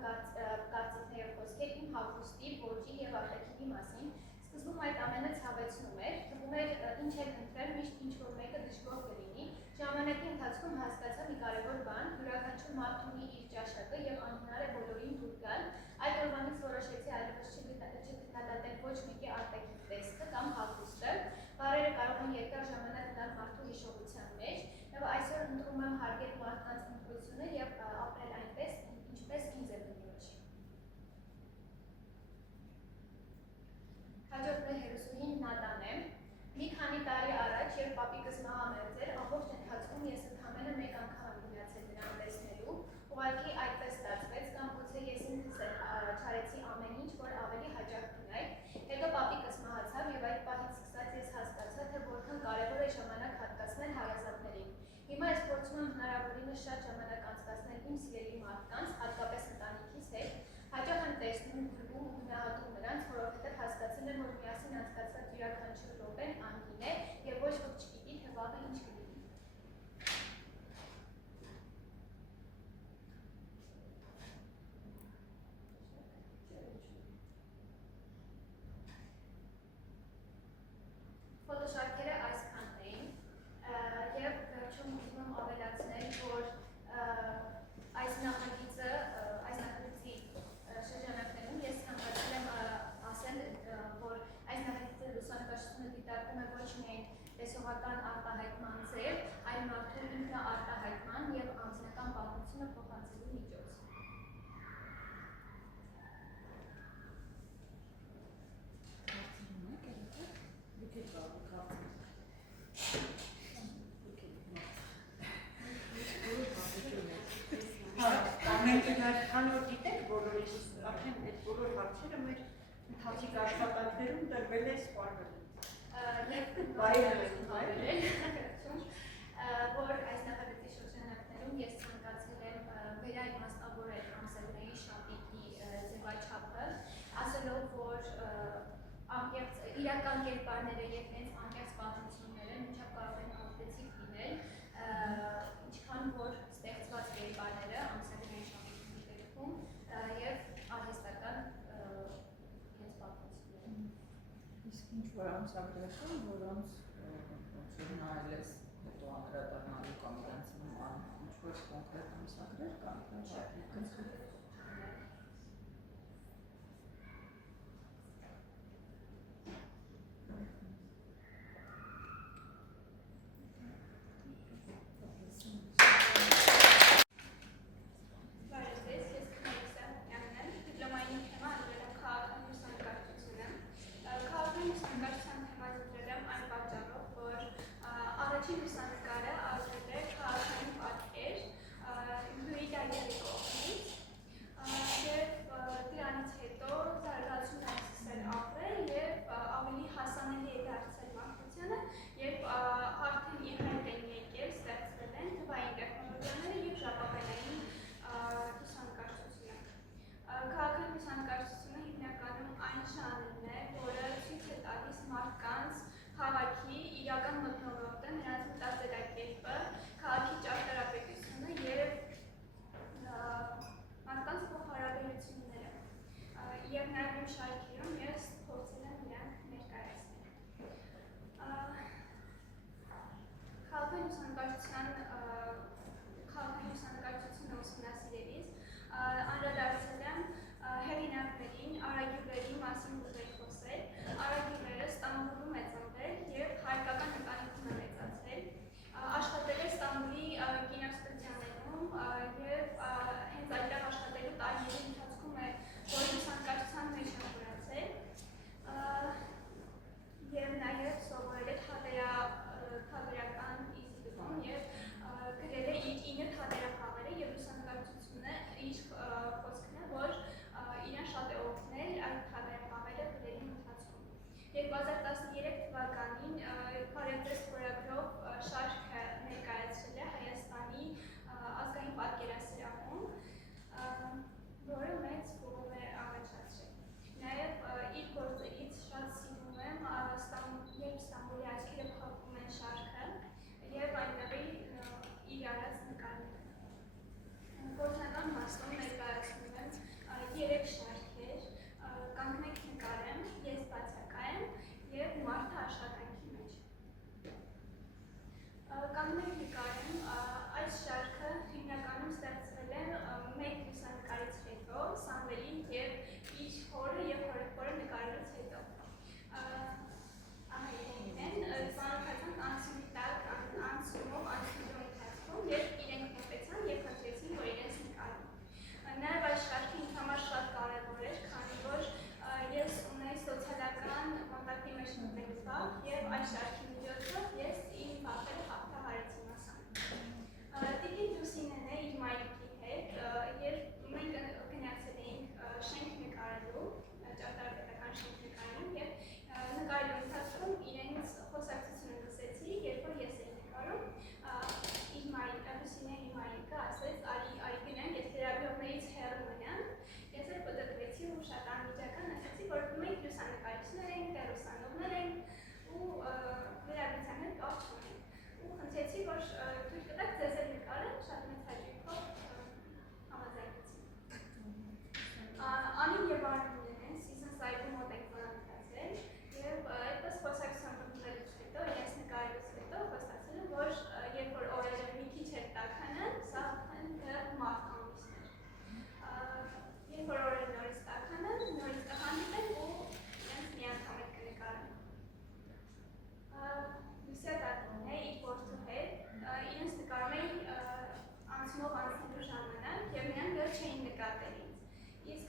կարծիքներ եւ խոսքեր իմ հագուստի, ոճի եւ արտաքինի մասին։ Սկզբում այդ ամենը ցավեցնում էր, թվում էր ինչ էլ ընտրեմ, միշտ ինչ-որ մեկը դժգոհ կլինի։ Ժամանակի ընթացքում հասկացա մի կարևոր բան, յուրաքանչյուր մարդ ունի իր ճաշակը եւ անհնար է բոլորին դուր գալ։ Այդ օրվանից որոշեցի այլևս չգնահատել ոչ մեկի արտաքին տեսքը կամ հագուստը։ Բառերը կարող են երկար ժամանակ մնալ մարդու հիշողության մեջ։ շատ ժամանակ անցկացնել իմ սիրելի մարդկանց, հատկապես ընտանիքիս հետ, հաճախ եմ տեսնում գրում ու գնահատում նրանց, որովհետև հասկացել եմ, որ միասին անցկացված յուրաքանչյուր րոպեն անգին է եւ ոչ ոք չգիտի, թե վաղը ինչ կլինի։ Ֆոտոշարքերը այսքանն էին եւ վերջում ուզում եմ ավելացնել, որ այս նախագիծի շրջանակներում ես ցանկացել եմ ասել, որ այս նախագիծը լուսանկարչությունը դիտարկում է ոչ միայն տեսողական արտահայտման ձև, այլ մարդու ինքնաարտահայտման եւ անձնական պատմությունը փոխանցելու միջոց։ Մենք քանի որ գիտենք բոլորիս, արդեն այդ բոլոր հարցերը մեր ընթացիկ աշխատանքներում դրվել է սպառվել։ Որ այս նախագծի շրջանակներում ես ցանկացել եմ վերաիմաստավորել ամսագրային շապիկի ձևաչափը, ասելով, որ իրական կերպարները եւ հենց անկեղծ պատմությունները մինչև կարող են հաղթեցիկ լինել, ինչքան որ ստեղծված կերպարները ամսագրային շապիկի դեպքում եւ արհեստական հենց պատմությունները։ Իսկ ինչ որ ամսագրական, որոնց նայել ես հետո անդրադառնալու կամ իրենց նման ինչ-որ կոնկրետ ամսագրեր կան, Առաջին լուսանկարը արվել է քաղաքային պատկեր Լուի Դալիայի կողմից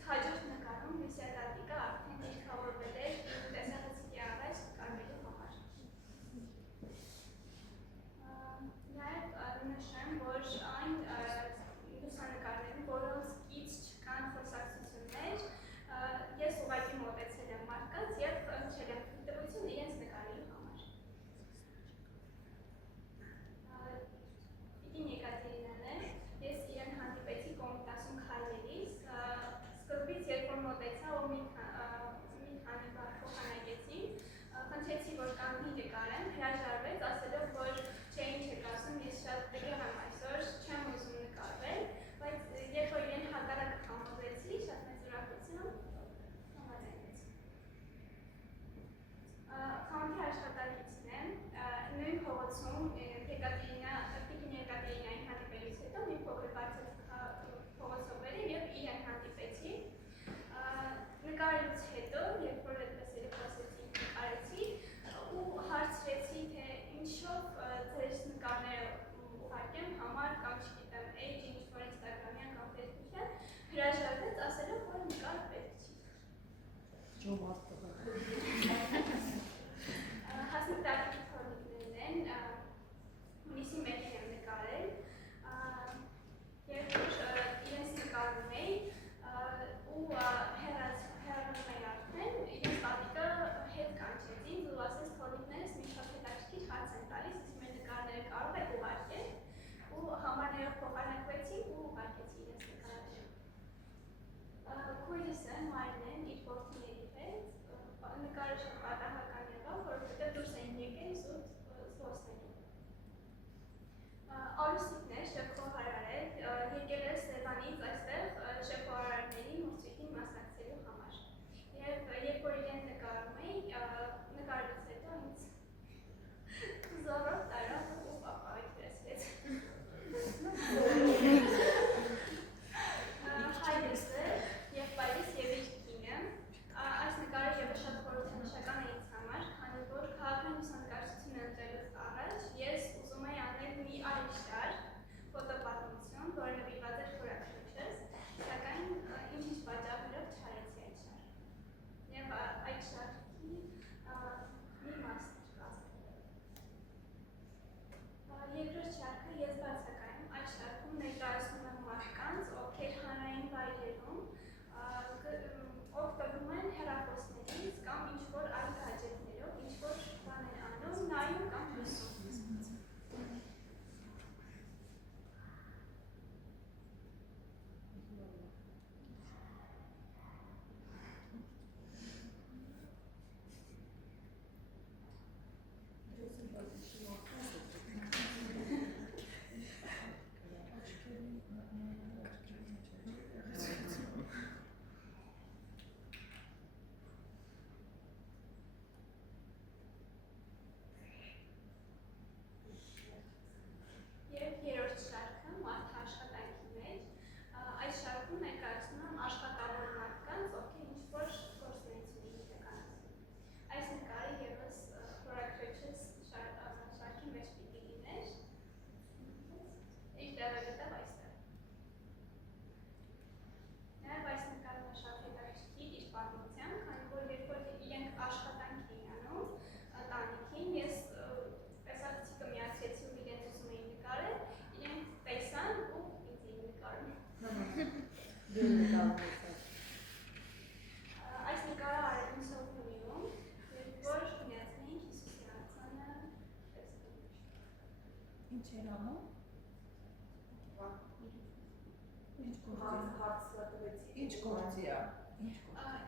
հաջորդ նկարում Լիսիա Տատիկը արդեն դիրքավորվել էր տեսախցիկի առաջ նկարվելու համար։ Նաև նշեմ, որ այն լուսանկարներում, որոնց կից չկան խոսակցություններ, ես ուղղակի մոտեցել եմ մարդկանց և խնդրել եմ տվություն իրենց նկարելու համար։ Տիկին Եկատերինան է, ես իրեն հանդիպեցի Կոմիտասում քայլելիս, սկզբից երբ որ մոտեցա ու մի քանի բառ փոխանակեցին, խնդրեցի, որ կանգնի նկարեմ, հրաժարվեց, ասելով, որ չէ ինչ եք ասում, ես շատ տեղ եմ այսօր, չեմ ուզում նկարվել, բայց երբ որ իրեն հակառակը համոզեցի, շատ մեծ ուրախությամբ համաձայնեց։ Խանութի աշխատակիցն եմ, նույն փողոցում տիկին Եկատերինային հանդիպելուց հետո մի փոքր բարձր փողոցով էր և իրեն հանդիպեցի։ Նկարելուց հետո, երբ որ այդպես խոսեցի, նկարեցի ու հարցրեցի, թե ինչով ձեր նկարները ուղարկեմ համար կամ չգիտեմ, էջ ինչ-որ ինստագրամյան կամ ֆեյսբուքյան, հրաժարվեց, ասելով, որ նկար պետք չի։ Հասնիկ Տատիկի թորնիկներն են, հունիսի 1-ին եմ նկարել, երբ որ իրենց նկարում էի ու հեռանում էի արդեն, իրենց տատիկը հետ կանչեց ինձ ու ասեց թորնիկներս մի շատ հետաքրքիր հարց են տալիս, իսկ մեր նկարները կարող եք ուղարկել ու համարներով փոխանակվեցինք ու ուղարկեցի իրենց նկարները։ Քույրիսը Մարինեն իր որդիների հետ նկարը շատ պատահական եղավ, որովհետև դուրս էին եկել զուտ զբոսնելու։ Արուսիկն է շեփխոհարար, եկել էր Սևանից այստեղ շեփխոհարարների մրցույթին մասնակցելու համար։ Եվ երբ որ իրեն նկարում էի, նկարելուց հետո ինձ զորով տարավ ու պապայքրեցրեց։ Հայրս է, եղբայրիս և իր կինը, այս նկարը ևս շատ խորհրդանշական է ինձ համար, քանի որ քաղաքային լուսանկարչությունը ընտրելուց առաջ ես ուզում էի անել մի այլ շարք, ֆոտոպատմություն, որը նվիրված էր խորաքրիչս, սակայն ինչ-ինչ պատճառներով չարեցի այդ շարքը։ Եվ այդ շարքի մի մասն էր կազմել։ Երկրորդ շարքը ես բացակայում, այդ շարքում ներկայացնում եմ մարդկանց, ովքեր հանրային վայրերում օգտվում են հեռախոսներից կամ ինչ-որ այլ գադջետներով, ինչ-որ բան են անում, նայում կամ լսում։ Եվ երրորդ շարքը մարդ աշխատանքի մեջ, այս շարքում ներկայացնում եմ աշխատավոր մարդկանց, ովքեր ինչ-որ գործունեություն են իրականացնում։ Այս նկարը ևս խորաքրիչս շարքի մեջ պիտի լիներ, իր տեղը գտավ այստեղ։ Նաև այս նկարը շատ հետաքրքիր իր պատմությամբ, քանի որ երբ որ իրենք աշխատանք էին անում տանիքին, ես տեսախցիկը միացրեցի ու իրենց ուզում էին նկարել, իրենք տեսան ու ինձ էին նկարում։ Այս նկարը արել եմ Սովորիում, երբ որ միացնեինք Հիսուսի արձանը տեսքով։ Ինչ էր անում։ Ինչ գործի է։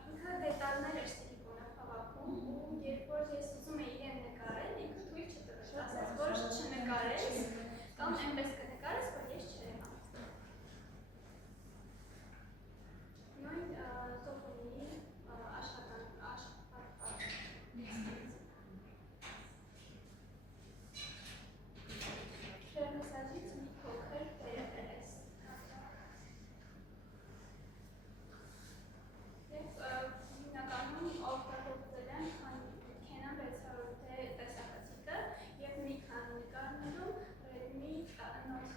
Ինքը դետալներ էր սիլիկոնով հավաքում ու երբ որ ես ուզում էի իրեն նկարել, ինքը թույլ չտվեց, ասաց, որ չնկարես կամ այնպես կնկարես, որ ես չեմ անում։ Նույն Սոֆոնիի Շերմեսաջից մի փոքր վերևերես։ Եվ հիմնականում օգտագործել եմ Canon 600D տեսախցիկը և մի քանի նկարներում Redmi Note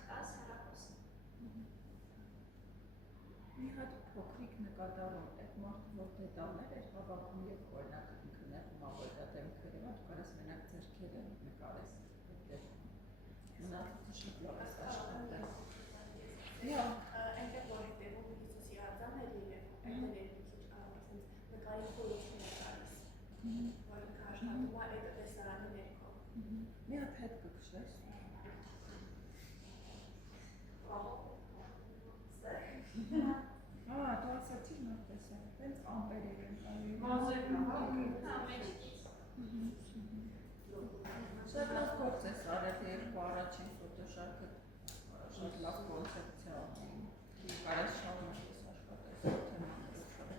եք նկատառում, այդ մարդը որ դետալներ էր հավաքում եւ օրինակ ինքը նեղում որ դա դեմքերը դու կարաս մենակ ձեռքերը նկարես այդ դեպքում։ Մնացածը շատ լավ է աշխատել։ Այնտեղ որ հետևում Հիսուսի արձանն էր երևում, այնտեղ էր մի քիչ ասենց նկարի խորություն է տալիս, որ ինքը աշխատում է այդ տեսարանի ներքո։ Մի հատ հետ կքշես։ Դու ասացիր նա տեսա, տենց ամպերեր են տալի։ Մազերն Շատ լավ գործ ես արել երկու առաջին ֆոտոշարքը շատ լավ կոնցեպցիա ունի։ Կարաս շարունակես աշխատել թեմաներով շատ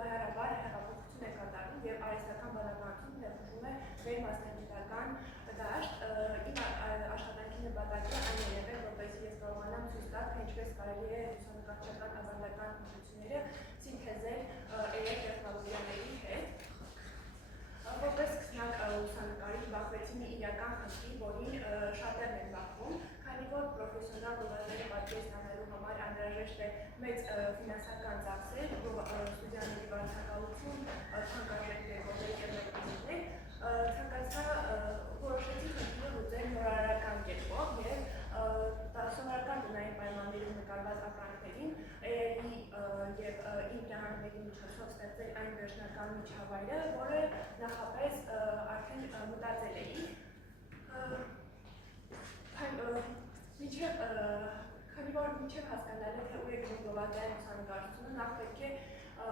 զուգահեռաբար հեղափոխություն է կատարվում եւ արհեստական բանականություն ներխուժում է մեր մասնագիտական դաշտ։ Իմ աշխատանքի նպատակը այն է եղել, որպեսզի ես կարողանամ ցույց տալ, թե ինչպես կարելի է լուսանկարչական ավանդական հմտությունները սինթեզել AI տեխնոլոգիաների հետ։ Որպես սկսնակ լուսանկարիչ բախվեցի մի իրական խնդրի, որին շատերն են բախվում, քանի որ պրոֆեսիոնալ գովազդների պատկեր ստանալու համար անհրաժեշտ է մեծ ֆինանսական ծախսեր, ստուդիաների վարձակալություն, թանկարժեք դեկորներ եւ ռեկվիզիտներ, ցանկացա որոշեցի խնդիրը լուծել նորարարական կերպով եւ սովորական տնային պայմաններում նկարված ապրանքներին AI-ի եւ իմ դահանների միջոցով ստեղծել այն վերջնական միջավայրը, որը նախապես արդեն մտածել էի։ Քանի որ մինչև հասկանալը թե ուր է գնում գովազդային լուսանկարչությունը, նախ պետք է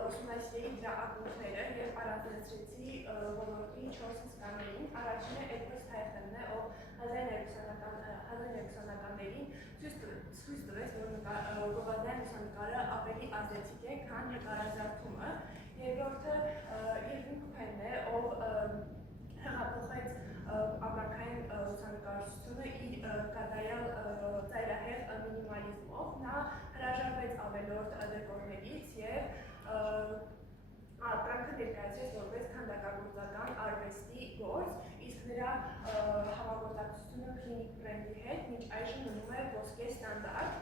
ուսումնասիրեի դրա ակունքները եւ առանձնացրեցի ոլորտի 4 հսկաներին։ Առաջինը Edward Stephenն է, ով 1920-ականներին ցույց տվեց, որ գովազդային լուսանկարը ավելի ազդեցիկ է, քան նկարազարդումը։ Երկրորդը Irving Penn է, ով հեղափոխեց ապրանքային լուսանկարչությունը իր կատարյալ ծայրահեղ մինիմալիզմով։ Նա հրաժարվեց ավելորդ դեկորներից եւ ապրանքը ներկայացրեց որպես քանդակագործական արվեստի գործ, իսկ նրա համագործակցությունը Clinic բրենդի հետ մինչ այժմ մնում է ոսկե ստանդարտ։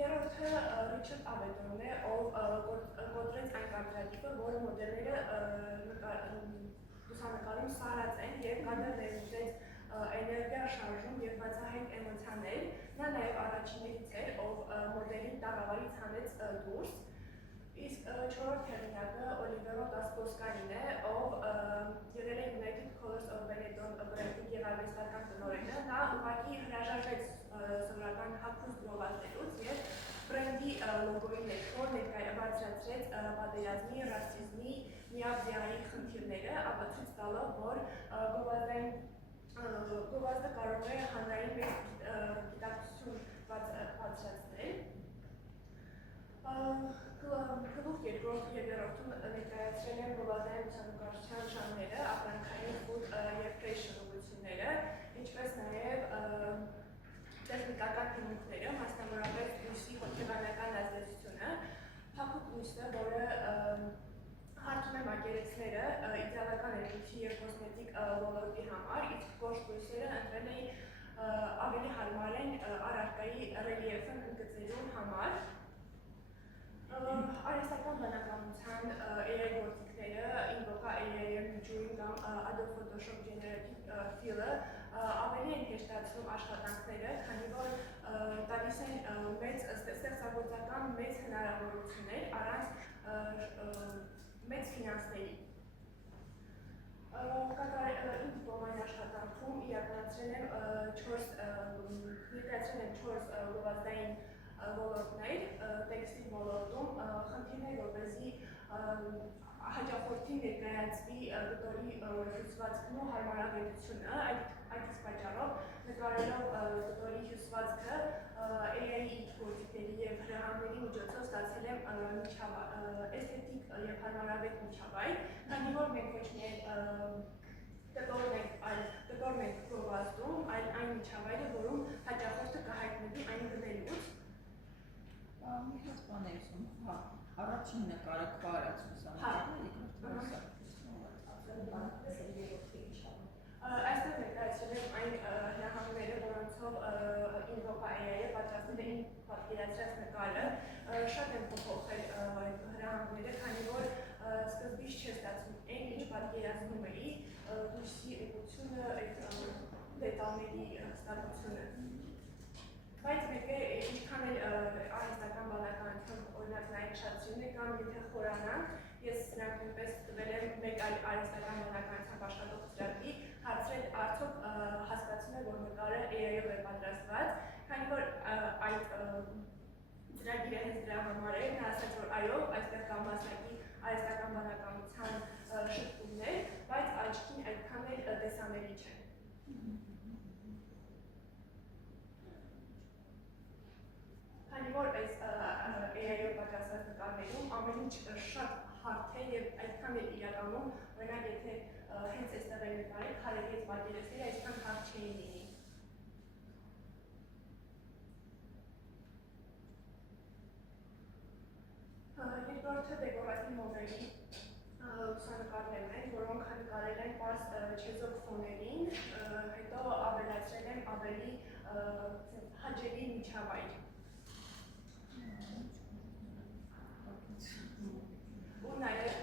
Երրորդը Ռիչարդ Ավետոնն է, ով կոտրեց այն կարծրատիպը, որ մոդելները լուսանկարում սառած են եւ կադր ներմուծեց էներգիա, շարժում եւ բացահայտ էմոցիաներ։ Նա նաեւ առաջիններից էր, ով մոդելին տաղավարից հանեց դուրս։ Իսկ չորրորդ հեղինակը Օլիվեრო Դասկոսկանին է, ով եղել է United Colors of Benetton բրենդի գեղարվեստական տնօրենը։ Նա ուղղակի հրաժարվեց սովորական հագուստ գովազդելուց եւ բրենդի լոգոյի ներքո բարձրացրեց պատերազմի, ռասիզմի, միաբձեայի խնդիրները, ապա ցույց տալով, որ գովազդը կարող է հանրային մեծ գիտակցություն բարձրացնել։ Գլուխ երկրորդ եւ երրորդում ներկայացրել են գովազդային լուսանկարչության ժանրերը, ապրանքային ֆուդ եւ ֆեշն ուղղությունները, ինչպես նաեւ տեխնիկական հիմունքները, մասնավորապես լույսի հոգեբանական ազդեցությունը, փափուկ լույսը, որը հարթում է մակերեսները իդեալական էլեկտրի եւ կոսմետիկ ոլորտի համար, իսկ կոշտ լույսերը ընտրել էին ավելի հարմար են առարկայի ռելիեֆն ընդգծելու համար։ Արհեստական բանականության AI գործիքները, Invoca AI Midjourney կամ Adobe Photoshop Generative Fill-ը ավելի են հեշտացնում աշխատանքները, քանի որ տալիս են ստեղծագործական մեծ հնարավորություններ առանց մեծ ֆինանսների։ Իմ դիպլոմային աշխատանքում իրականացրել եմ 4 գովազդային ոլորտներ, տեքստի ոլորտում խնդիրներ, որպեսզի հաճախորդին ներկայացվի դիտորի հյուսվածքն ու հարմարավետությունը, այդ իսկ պատճառով նկարելով դիտորի հյուսվածքը AI-ի գործիքների և հրահանգների միջոցով ստացել եմ էսթետիկ և հարմարավետ միջավայր, քանի որ մենք ոչ միայն դիտորն ենք գովազդում, այլ այն միջավայրը, որում հաճախորդը կհայտնվի այն գնելուց։ Մի հատ բան եմ ուզում, առաջին նկարը քվարած լուսանկարը, Այստեղ ներկայացրել եմ այն հրահանգները, որոնցով Invoca AI-ը պատրաստել է իմ պատկերացրած նկարը, շատ են փոփոխել հրահանգները, քանի որ սկզբից չէ ստացվում այն, ինչ պատկերացնում էի, դուրսի ուղղությունը, այդ դետալների հստակությունը։ Բայց մեկ է, ինչքան էլ արհեստական բանականություն օրինակ նայեք շատ սիրուն է կամ եթե խորանանք, ես նրանք նույնպես տվել եմ մեկ այլ արհեստական բանականությամբ աշխատող ծրագրի, հարցրել արդյոք հասկացում է, որ նկարը AI-ով է պատրաստված, քանի որ այդ ծրագիրը հենց դրա համար է, նա ասաց, որ այո, այստեղ կա մասնակի արհեստական բանականության շտկումներ, բայց աչքին այդքան էլ տեսանելի չեն։ Քանի որ այս AI-ով պատրաստված նկարներում ամեն ինչ շատ հարթ է և այդքան էլ իրականում, օրինակ եթե հենց այստեղ էլ նկարեք, քարերի հետ պատկերացրել այսքան հարթ չէին լինի։ Երկրորդը դեկորատիվ մոդելի լուսանկարներն են, որոնք նկարել են պարզ չեզոք ֆոներին, հետո ավելացրել են ավելի հաճելի միջավայր։ Ու նաև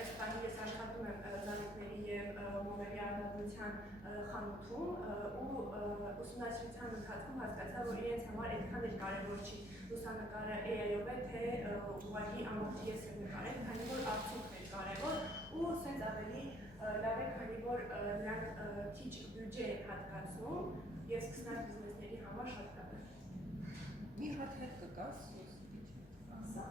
այս բանի ես աշխատում եմ զարույցների և մոդելի արտադրության խանութում ու ուսումնասիրության ընթացքում հասկացա, որ իրենց համար այդքան էլ կարևոր չի լուսանկարը AI-ով է, թե ուղղակի ամբողջ ես եմ նկարել, քանի որ արդյունքն է կարևոր ու սենց ավելի լավ է, քանի որ նրանք քիչ բյուջե են հատկացնում և սկսնակ բիզնեսների համար շատ լավ է։ Մի հատ հետ կգաս, Սա։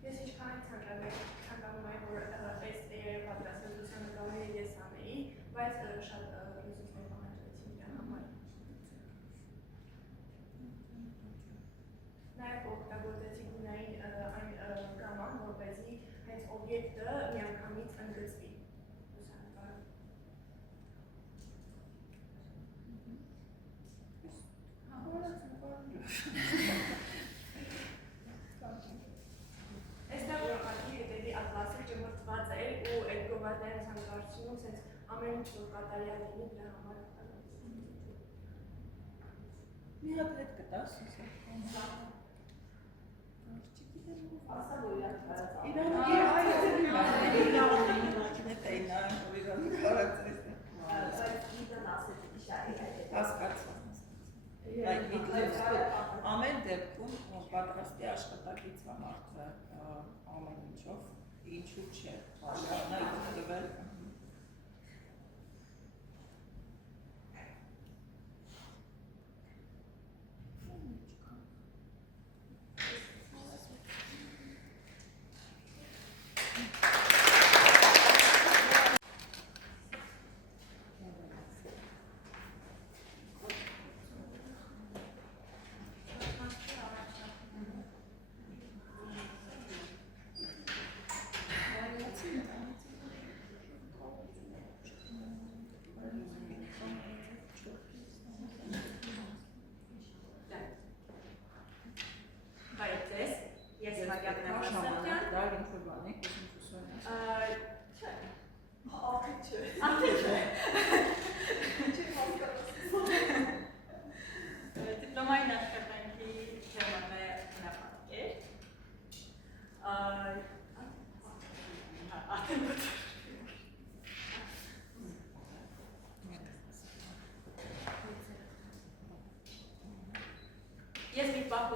Ես ինչքան ցանկանում եմ, որ այս AI-ով պատրաստված լուսանկարները ես անեի, բայց շատ ռեսուրսներ պահանջվեցին դրա համար։ Նաև օգտագործեցի գունային այն գաման, որպեսզի հենց օբյեկտը միանգամից ընդգծվի լուսանկարում։ Այստեղ ուղղակի հետևի ատլասը ճմրթված էր ու այդ գովազդային լուսանկարությունում սենց ամեն ինչ որ կատարյալ լինի դրա համար մի հատ հետ կտաս, Ասա, որ իրան կարած ամեն դեպքում պատրաստի աշխատակից համարդը ամեն ինչով, ինչու չէ, շարունակ դվել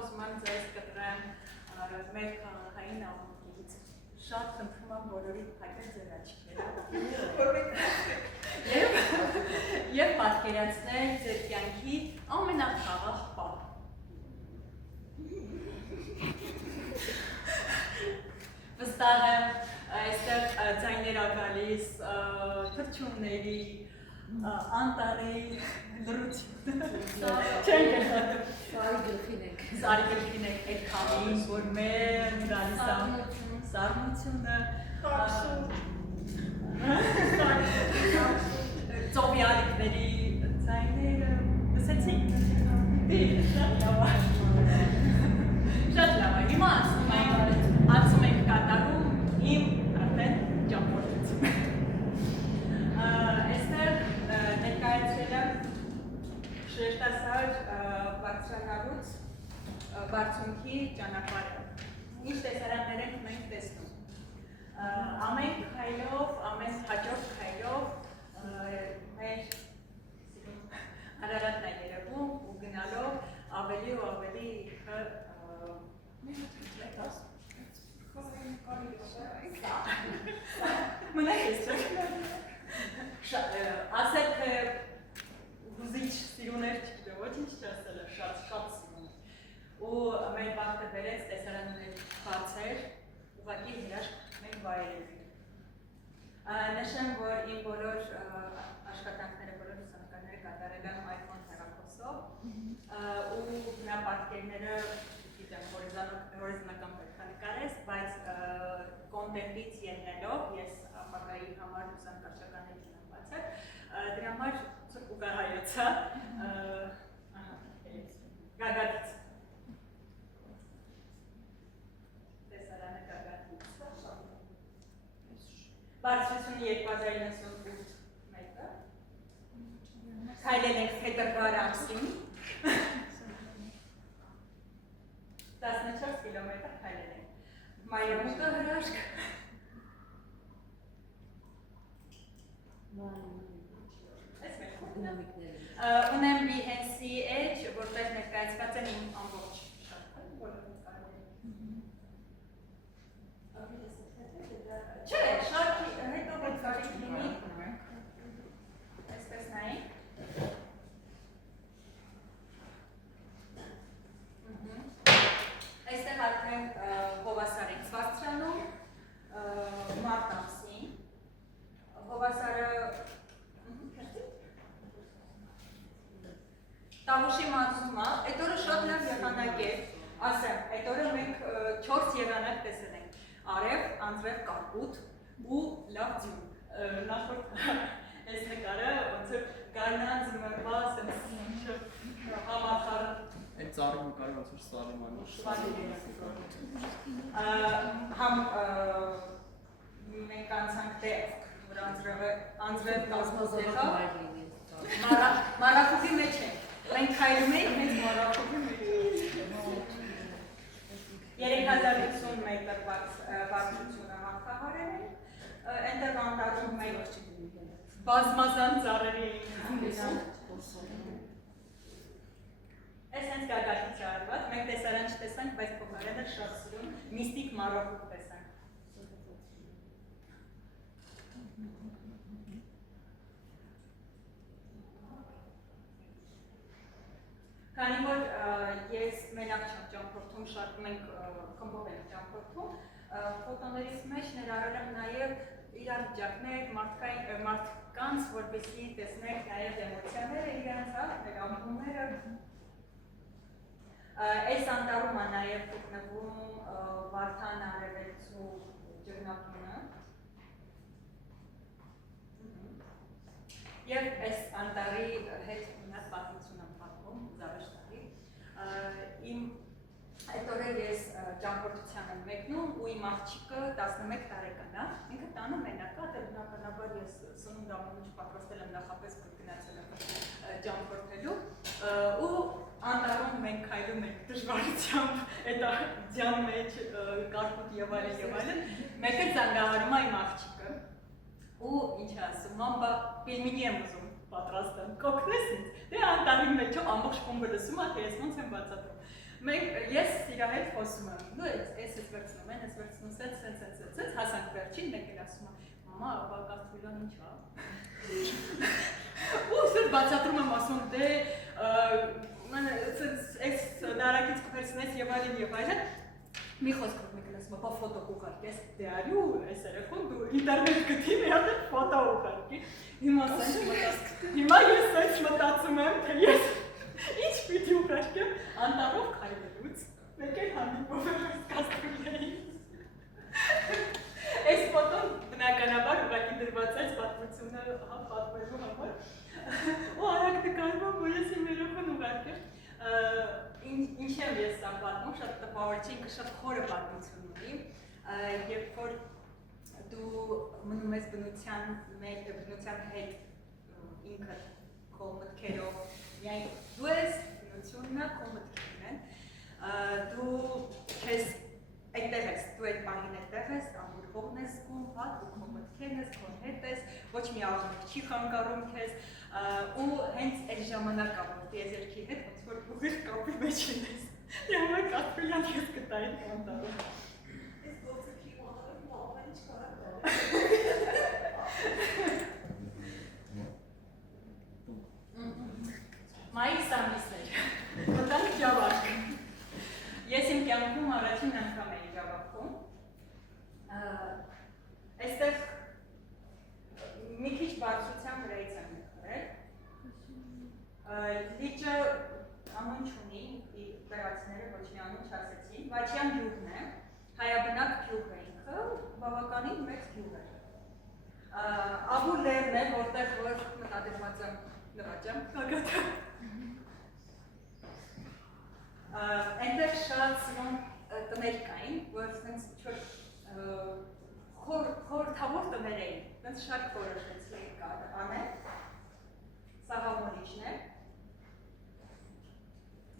ուզում եմ ձեզ կտրեմ մեր քաղաքային աղմուկից։ Շատ խնդրում եմ բոլորի հայտնել ձեր աչքերը և պատկերացնել ձեր կյանքի ամենախաղաղ պահը։ Վստահ եմ, այստեղ ձայներ ա գալիս թռչունների, անտառի լռությունը։ Չեն կերտատում։ Սարի գլխին եք այդ քամին, որ մեր գալիս ա սառնությունը, ծովի ալիքների ձայները, լսեցիք։ Շատ լավ է, հիմա անցում ենք կատարում իմ արդեն ճամփորդություն։ Այստեղ ներկայացրել եմ շեշտասար բարձրանալուց բարձունքի ճանապարհը։ Ինչ տեսարաններ ենք մենք տեսնում։ Ամեն քայլով, ամեն հաջորդ քայլով մեր Արարատն է երևում ու գնալով ավելի ու ավելի ասել թե հուզիչ սիրուներ չգիտեմ, ոչինչ չասել է, շատ սիրուն ու մեր բախտը բերեց տեսարաններ բացեր, ուղղակի հրաշք մենք վայելել ենք։ Նշեմ, որ իմ բոլոր աշխատանքները, բոլոր լուսանկարները կատարել եմ iPhone հեռախոսով ու նրա պատկերները գիտեմ, հորիզոնական պետք է նկարես, բայց կոնտենտից ելնելով ես ապագայի համար լուսանկարչականներ չեմ բացել, դրա համար ու կահայացա գագաթից։ Տեսարանը գագաթից։ Բարձրությունը 2098 մետր։ Քայլել ենք փետրվար ամսին։ 14 կիլոմետր քայլել ենք։ Մայրամուտը հրաշք։ Ունեմ Behance Edge, որտեղ ներկայացված են իմ ամբողջ շարքը, բոլորից կարելի։ Չէ, շարքի հետո որ կարիք լինի, այսպես նայենք։ Այստեղ արդեն Հովասար ենք բարձրանում, մարտ ամսին, Հովասարը Տավուշի մածումը, այդ օրը շատ լավ եղանակ է, ասեմ, այդ օրը մենք 4 եղանակ տեսել ենք, արև, անձրև, կապուտ ու լավ ձյուն, նախորդ այս նկարը, ոնց որ գարնան զմրվա, համախար Այդ ծառի նկարը ոնց որ համ մենք անցանք տեղ, որ անձրև կազմոզեղա, մարախուկի մեջ ենք, մենք քայլում ենք հենց մարախուկի մեջ 3050 մետր բարձրությունը հաղթահարել ենք, այնտեղ անտառում մենք բազմազան ծառերի ենք Այս հենց գագաթից արված, մենք տեսարան չտեսանք, բայց փոխարենը շատ սիրուն միստիկ մարախուկ տեսանք։ Քանի որ ես մենակ չեմ ճամփորդում, շատ մենք խմբով ենք ճամփորդում, ֆոտոներից մեջ ներառել եմ նաև իրավիճակներ, մարդկանց, որպեսզի տեսնենք նաև էմոցիաները իրենց, մեր ամփոփումները։ Այս անտառում է նաև գտնվում Վարդան արևելցու ջրնատունը և այս անտառի հետ ունած պատմություն եմ պատմում զավեշտարի։ Այդ օրը ես ճամփորդության եմ մեկնում ու իմ աղջիկը 11 տարեկան է, ինքը տանը մենակ է, բնականաբար ես սնունդ ամենուց պատրաստել եմ նախապես, որ գնացել եմ ճամփորդելու ու անտառում մենք քայլում ենք դժվարությամբ, այդ ձյան մեջ կարկուտ եւ այլն, մեկը զանգահարում է իմ աղջիկը ու ինչ ասում, մամա, պիլմինի եմ ուզում պատրաստեմ, կօգնես ինձ, դե անտառի մեջով ամբողջ խումբը լսում է, թե ես ոնց եմ բացատրում։ Ես իրա հետ խոսում եմ, դու ես վերցնում են, ես վերցնում սենց, հասանք վերջին, մեկն ասում է, մամա, Կաստրուլյան ինչ ա։ Ու սենց բացատրում եմ, ասում դե, այս նարակից կվերցնես եւ այլն, մի խոսքով մեկն ասում է, բա ֆոտո կուղարկես, դե արի ու այս երեխոն դու ինտերնետ գտի մի հատ ֆոտո ուղարկի։ Հիմա ես սենց մտածում եմ, թե ես ինչ պիտի ուղարկեմ անտառով քայլելուց, մեկ էլ հանդիպով եմ այս Կաստրուլյանի։ Այս ֆոտոն բնականաբար ուղղակի դրված է պատմությունը պատմելու համար, ու արագ նկարվում եմ, որ ես իմ երեխան ուղարկեմ։ Ինչ եմ ես սա պատմում, շատ տպավորիչ ինքը շատ խորը պատմություն ունի, երբ որ դու մնում ես բնության հետ ինքը քո մտքերով, միայն դու ես բնությունն է, քո մտքերն են, դու քեզ այդտեղ ես, դու այդ պահին այդտեղ ես, ամբողջովն ես զգում, դու քո մտքերն ես, քո հետ ես, ոչ մի աղմուկ չի խանգարում քեզ, ու հենց այդ ժամանակ ապրի ես երկի հետ, ոնց որ ուղիղ կապի մեջ ես, համար Կաստրուլյան ես գտա այդ կանտարում։ Ես գործը չի մանարում, մաման ինչ կարակ Մայիս ամիսներ, մտանք Ջավախ։ Ես իմ կյանքում առաջին անգամ էի Ջավախում։ Այստեղ մի քիչ բարձրության վրայից եմ նկարել։ Լիճը անուն չունի, տեղացիները ոչ մի անուն չասեցին, Վաչյան գյուղն է, հայաբնակ գյուղ է ինքը, բավականին մեծ գյուղ է։ Աբու լերն է, որտեղ որ մտադրված եմ նվաճեմ, կագատը։ Այնտեղ շատ սնուն տներ կային, որ սենց խորհրդավոր տներ էին, սենց շատ որոշեցի անել, սաղամորիչն է,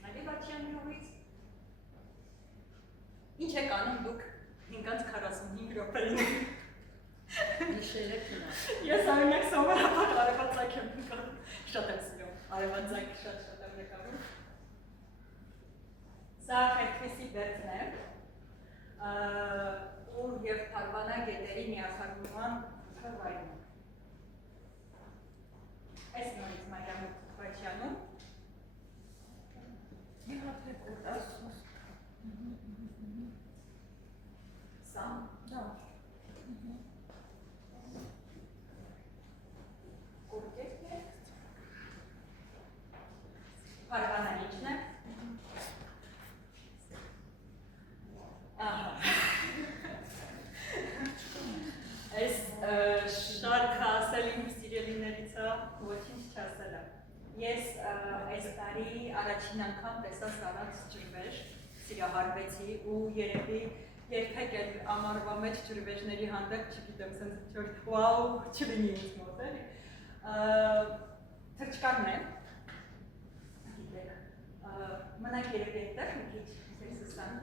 այլի Վաչյան գյուղից, ինչ եք անում դուք 5:45 րոպեին։ Գիշերը քնա։ Ես արյունակ սովորաբար արևածայք եմ նկարում, շատ եմ սիրում, արևածայք շատ եմ նկարում։ Սա այդպիսի բերդն է, ու և Փարվանա գետերի միախառնման քվայրն է։ Այս նորից Մարիամոտ Վաչյանում։ Մի հատ հետ ասում։ Սա։ Դա։ Փարվանանիչն է։ Այս շարքը ասել իմ սիրելիներից է, ոչինչ չասել է։ Ես այս տարի առաջին անգամ տեսա Սարած ջրվեժ, սիրահարվեցի ու երևի երբեք էլ ամառվա մեջ ջրվեժների հանդեպ չգիտեմ, սենց որ վաու չլինի ինձ մոտ էլի։ Թրջկանն է, գիտեք, մնանք երևի այդտեղ մի քիչ սեսան։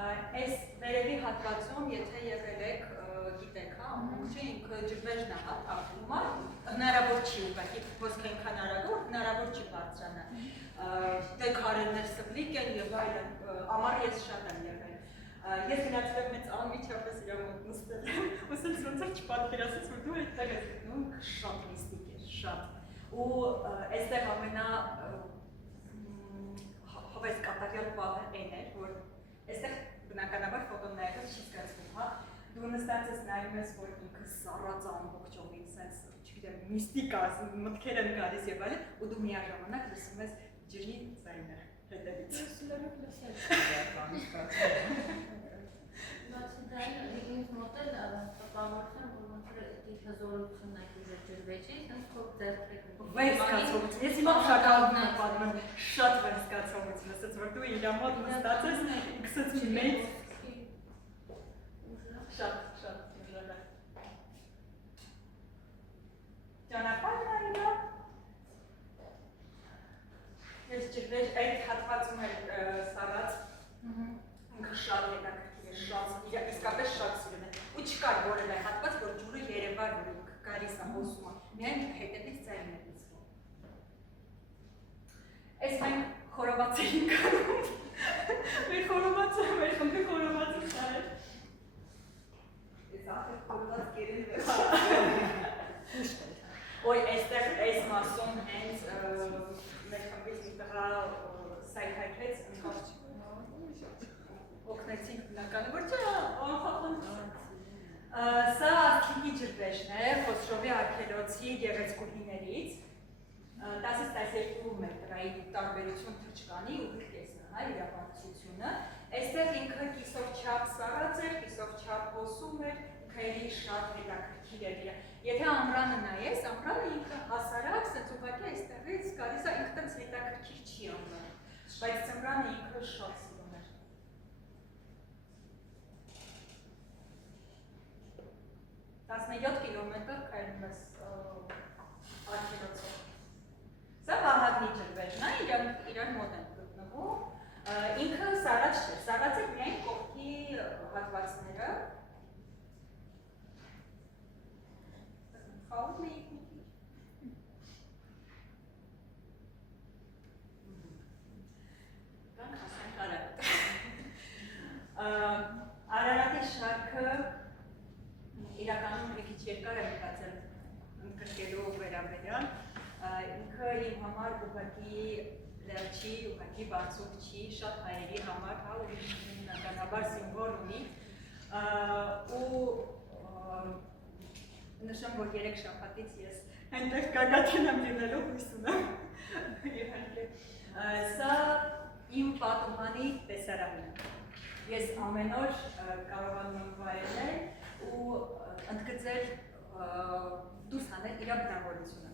Այս վերևի հատվածում, եթե եղել եք, գիտեք, ամուրջը ինքը ջրվեժն է ապրում է, հնարավոր չի ուղղակի, ոսկ այնքան արագ, հնարավոր չի բարձրանա։ Դե քարերներ սպլիկ են եւ այլն, ամառ ես շատ եմ եղել։ Ես գնացել եմ մեծ անմիջապես իրա մոտ նստել եմ, ու սենց ոնց որ չպատկերացրեց, որ դու այդտեղ ես գտնում, շատ միստիկ է, շատ։ Ու այստեղ ամենա հավես կատարյալ բանը այն էր, որ այստեղ բնականաբար ֆոտոն նայելուց չի զգացվում, հա։ Դու նստած ես նայում ես, որ ինքը սառած ամբողջովին, սենց, չգիտեմ, միստիկա, մտքեր են գալիս եւ այլն, ու դու միաժամանակ լսում ես ջրի ձայնը հետևից։ Բացի դրանից ինձ մոտ էլ տպավորություն, որ ոնց որ դի հզորությունն է ջրվեժի, sense քո ձեռքերն։ Վերսկացողություն, ես հիմա շակալն եմ պատմում, շատ վերսկացողություն, ասած որ դու իրա մոտ նստած ես, ինքսից մեծ շատ ուժեղ է։ Ճանապարհն է իրա։ Ես ջրվեժ այդ հատվածում էր Սարած, ինքը շատ հետաքրքիր է, շատ իսկապես շատ սիրում է, ու չկար որևէ հատված, որ ջուրը երևար, որ ինքը գալիս է հոսում է, միայն հետևից ձայնն է լսվում։ Այս մենք խորոված էին կանում։ Մեր խորովածը, մեր խմբի խորովածը սա էր։ Ես ախր խորոված կերել եմ։ Ոյ այստեղ այս մասում հենց մեր խմբից մի տղա սայթայթեց ընկավ օգնեցինք բնականը, որ չէ, անխախան սա աստիճի ջրվեժն է, Խոսրովի արգելոցի գեղեցկուհիներից 10-12 մետրայի տարբերություն թրջկանի ու գրկեսն է իրականացությունը, այստեղ ինքը կիսով չափ սառած էր, կիսով չափ հոսում էր, քայլի շատ հետաքրքիր էր։ Եթե ամռանը նայես, ամռանը ինքը հասարակ, սենց ուղղակի այստեղից գալիս է ինքը տենց հետաքրքիր չի ամռանը, բայց ձմռանը ինքը շատ սիրում էր։ 17 կիլոմետր քայլում ես արգելոցով։ Սա Վահագնի ջրվեժն է, իրար մոտ են գտնվում, ինքը սառած չէ, սառած է միայն կողքի հատվածները, խաղում էիք մի քիչ։ Գանք հասանք Արարատի շարքը իրականում մի քիչ երկար է մտածել ընդգրկելու վերաբերյալ, ինքը իմ համար ուղղակի լավ չի, ուղղակի բացուկ չի, շատ հայերի համար, հա, ու հիմնականաբար սիմվոլ ունի, ու նշեմ, որ 3 շաբաթից ես այնտեղ գագաթին եմ լինելու, հույս ունեմ, իհարկե։ Սա իմ պատուհանի տեսարանն է։ Ես ամեն օր կարողանում եմ վայելել ու ընդգծել դուրս հանել իր բնավորությունը։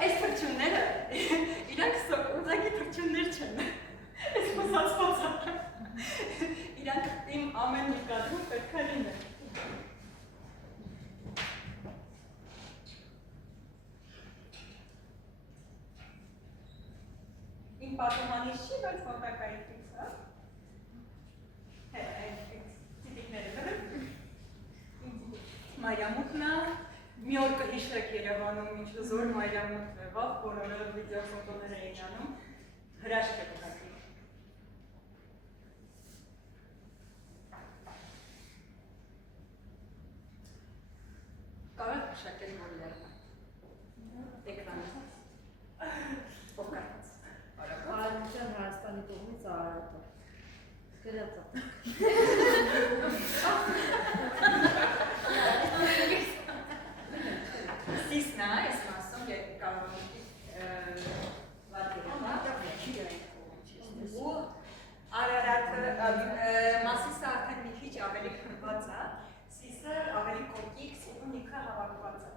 Այս թրջունները իրանք ուղղակի թրջուններ չեն, այս խոսացվածը, իրանք իմ ամեն մի կադրում պետք է լինեն։ Իմ պատուհանից չի, բայց ֆոտոկայքից, հա։ Տիտիկները դրեմ։ Մայրամուտն է, մի օր կհիշեք Երևանում ինչ զոր մայրամուտ եղավ, բոլորը վիդեոֆոտոներ էին անում, հրաշք է ուղղակի։ Կարող եք շակել մոլյարը, էկրանից, ովկարից։ Արարության Հայաստանի կողմից Արարատը։ Գրածա։ Սիսն է, այս մասում կարող ու Արարատը Մասիսը արդեն մի քիչ ավելի քրված է, Սիսը ավելի կոկիկ, սիրուն ինքը հավաքված է։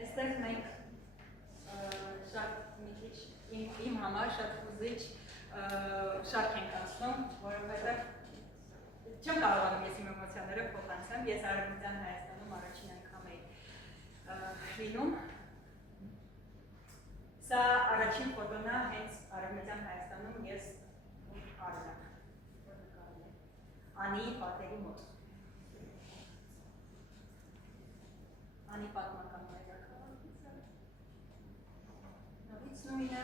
Այստեղ մենք շատ մի քիչ իմ համար շատ ուզիչ շարք ենք անցնում, որովհետև չեմ կարողանում ես իմ էմոցիաները փոխանցեմ, ես Արևմտյան Հայաստանում առաջին անգամ էի լինում։ Սա առաջին ֆոտոն է հենց Արևմտյան Հայաստանում ես արնակ, որ նկարել եմ, Անիի պատերի մոտ։ Անի պատմական մայրաքաղաքից է, նորից նույնը,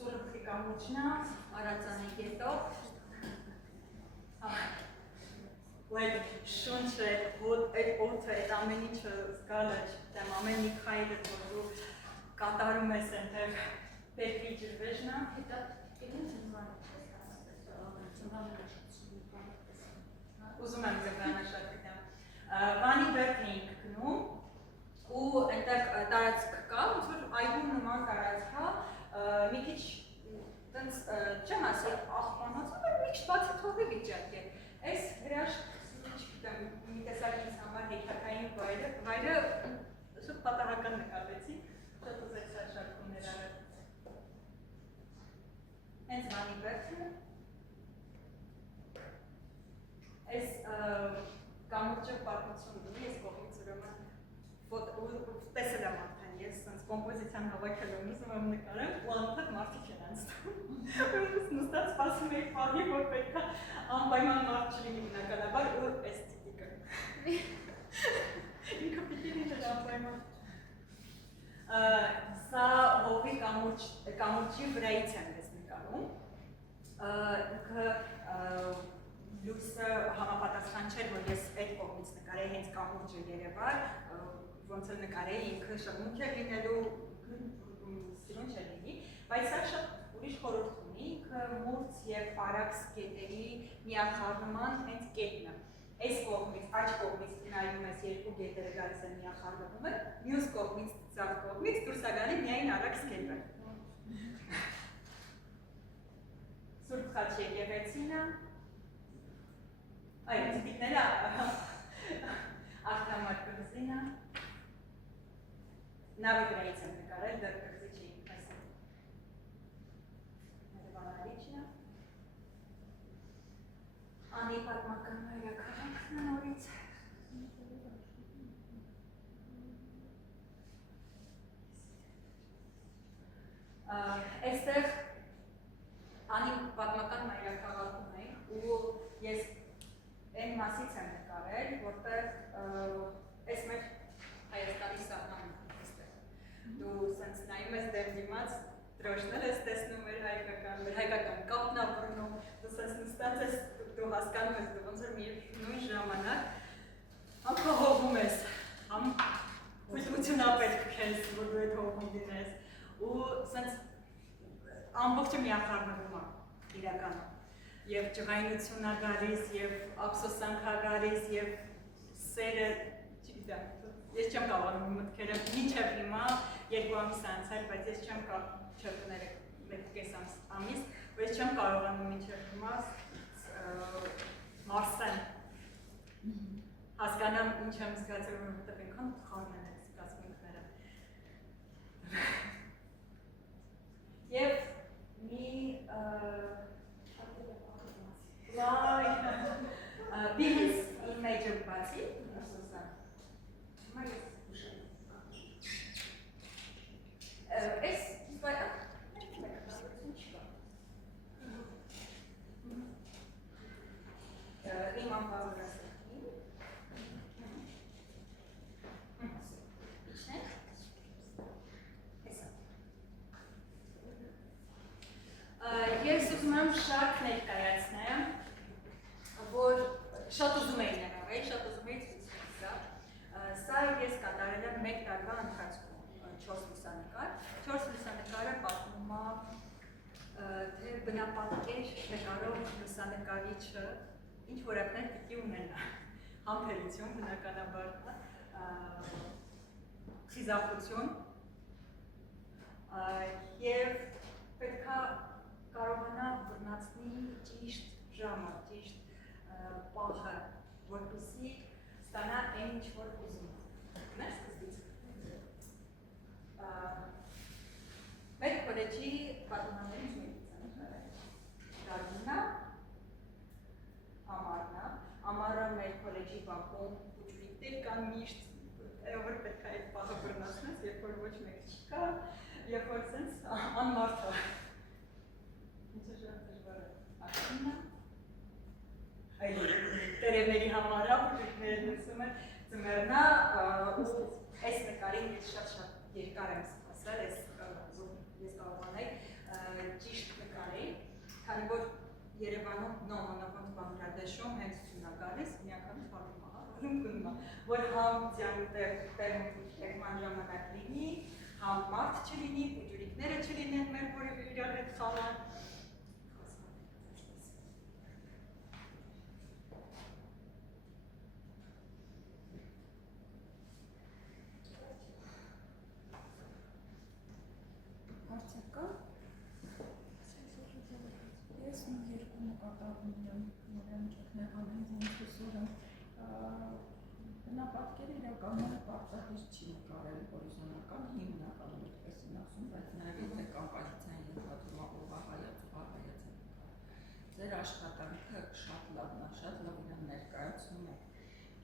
Սուրուխի կամուչնա, Արածանի գետով, ու այդ շունչը, այդ օդը, այդ ամեն ինչը զգալը չգիտեմ, ամեն մի քայլը, որ դու կատարում ես այնտեղ Պետրի ջրվեժն է, ուզում եմ ձմռանը շատ գտեմ, Վանի բերդ էինք գնում ու այնտեղ տարածք կա, ոնց որ այգու նման տարածք կա, մի քիչ տենց չեմ ասել աղբանոց, բայց մի քիչ բացի թողի վիճակ է, այս հրաշք չգիտեմ, մի տեսակ ինձ համար հեքիաթային վայրը շուտ պատահական նկատեցի, շատ ուզեց սա շարքումներ արել։ Հենց Վանի բերդը, այս կամուրջը պատմություն ունի, այս կողմից ուրեմն տեսել եմ արդեն, ես սենց կոմպոզիցիան հավաքելով ուզում եմ նկարեմ ու անընդհատ մարդիկ են անցնում։ Ուրեմն նստած սպասում էի պահի, որ պետք է անպայման մարդ չլինի բնականաբար ու այս տիպիկը։ Ինքը պիտի լիներ անպայման։ Սա հողի կամուրջի վրայից եմ ես նկարում։ Ինքը լույսը համապատասխան չէր, որ ես այդ կողմից նկարեի հենց կամուրջը երևար, ոնց էլ նկարեի ինքը շղմունք էր լինելու, սիրուն չէր լինի, բայց սա շատ ուրիշ խորհուրդ ունի, ինքը մուրց և պարակս կետերի միախառնման հենց կետն է։ Այս կողմից, աջ կողմից նայում ես երկու գետերը գալիս են միախառնվում են, մյուս կողմից, ձախ կողմից դուրս է գալի միայն արագ կետը։ Սուրբ Խաչ եկեղեցին է, այո, տիպիկները Ախտամար կղզին է, նավի վրայից եմ նկարել, դեռ կղզի չի այսօր։ Ներվանալիչն է, Անի պատմական մայրաքաղաքն է նորից։ Այստեղ Անի պատմական մայրաքաղաքում ենք ու ես այն մասից եմ նկարել, որտեղ այս մեր Հայաստանի սահմանն է այստեղ։ Դու սենց նայում ես դեմ դիմաց, դրոշներ ես տեսնում մեր հայկական կապն է բռնում, դու սենց նստած ես, դու հասկանում ես, դու ոնց որ մի նույն ժամանակ համ քո հողում ես, համ գույտություն ապետք քեզ, որ դու այդ հողում դինես, ու սենց ամբողջը միախառնվում է իրականում։ Եվ ջղայնություն է գալիս, և ափսոսանք է գալիս, և սերը, չգիտեմ, ես չեմ կարողանում մտքերը մինչև հիմա 2 ամիս անցել, բայց ես չեմ չկներեք 1.5 ամիս, բայց չեմ կարողանում մինչև հիմա մարսեն հասկանամ ինչ եմ զգացել, որովհետև ինքան խառն են այդ զգացմունքները։ Եվ մի Behance image-ը բացի, իմ անպարորասեքին, ես ուզում եմ շատ ներկայացնեմ, որ շատ ուզում էի ներառել, շատ ուզում էի ցույց տալ։ Սա ես կատարել եմ 1 տարվա ընթացքում 4 լուսանկար։ 4 լուսանկարը պատմում է, թե բնապատկեր նկարող լուսանկարիչը ինչ որակներ պիտի ունենա։ Համբերություն, բնականաբար, խիզախություն և պետք է կարողանա բռնացնի ճիշտ ժամը, ճիշտ պահը, որպեսզի ստանա այն ինչ որ ուզում է։ Մեր սկզբից։ Մեր քոլեջի պատմություններից մեկից եմ նկարել։ Գարնինա, Ամառնա, Ամառը մեր քոլեջի բակում ուջուրիկներ կան միշտ, որ պետք է այդ պահը բռնացնես, երբ որ ոչ մեկ չկա, երբ որ սենց անմարդ է։ Ինչը շատ դժվար է։ Աշինա, տերևների համար է, ուջուրիկները դրսում են, ձմեռնա, ու այս նկարին ես շատ երկար եմ սպասել, ես կարողանայի ճիշտ նկարեի, քանի որ Երևանում նոմոնավանդ Բանգլադեշում հենց ցույց է գալիս, մի անգամից պատմում է, որ համ ձյան ժամանակ լինի, համ մարդ չլինի, ուջուրիկները չլինեն մեր, որ իրար հետ խաղան։ Հարցեր կա։ Ես մի երկու նկատառում եմ, որեմ ճգնեղանեմ ոնց հուսորը, բնապատկերը իրականում պարտադիր չի նկարել հորիզոնական հիմնականում այդպես են ասում, բայց նաև եթե կոմպոզիցիան ենթադրում է ուղղահայաց է նկարել։ Ձեր աշխատանքը շատ լավն է, շատ լավ իրան ներկայացնում է,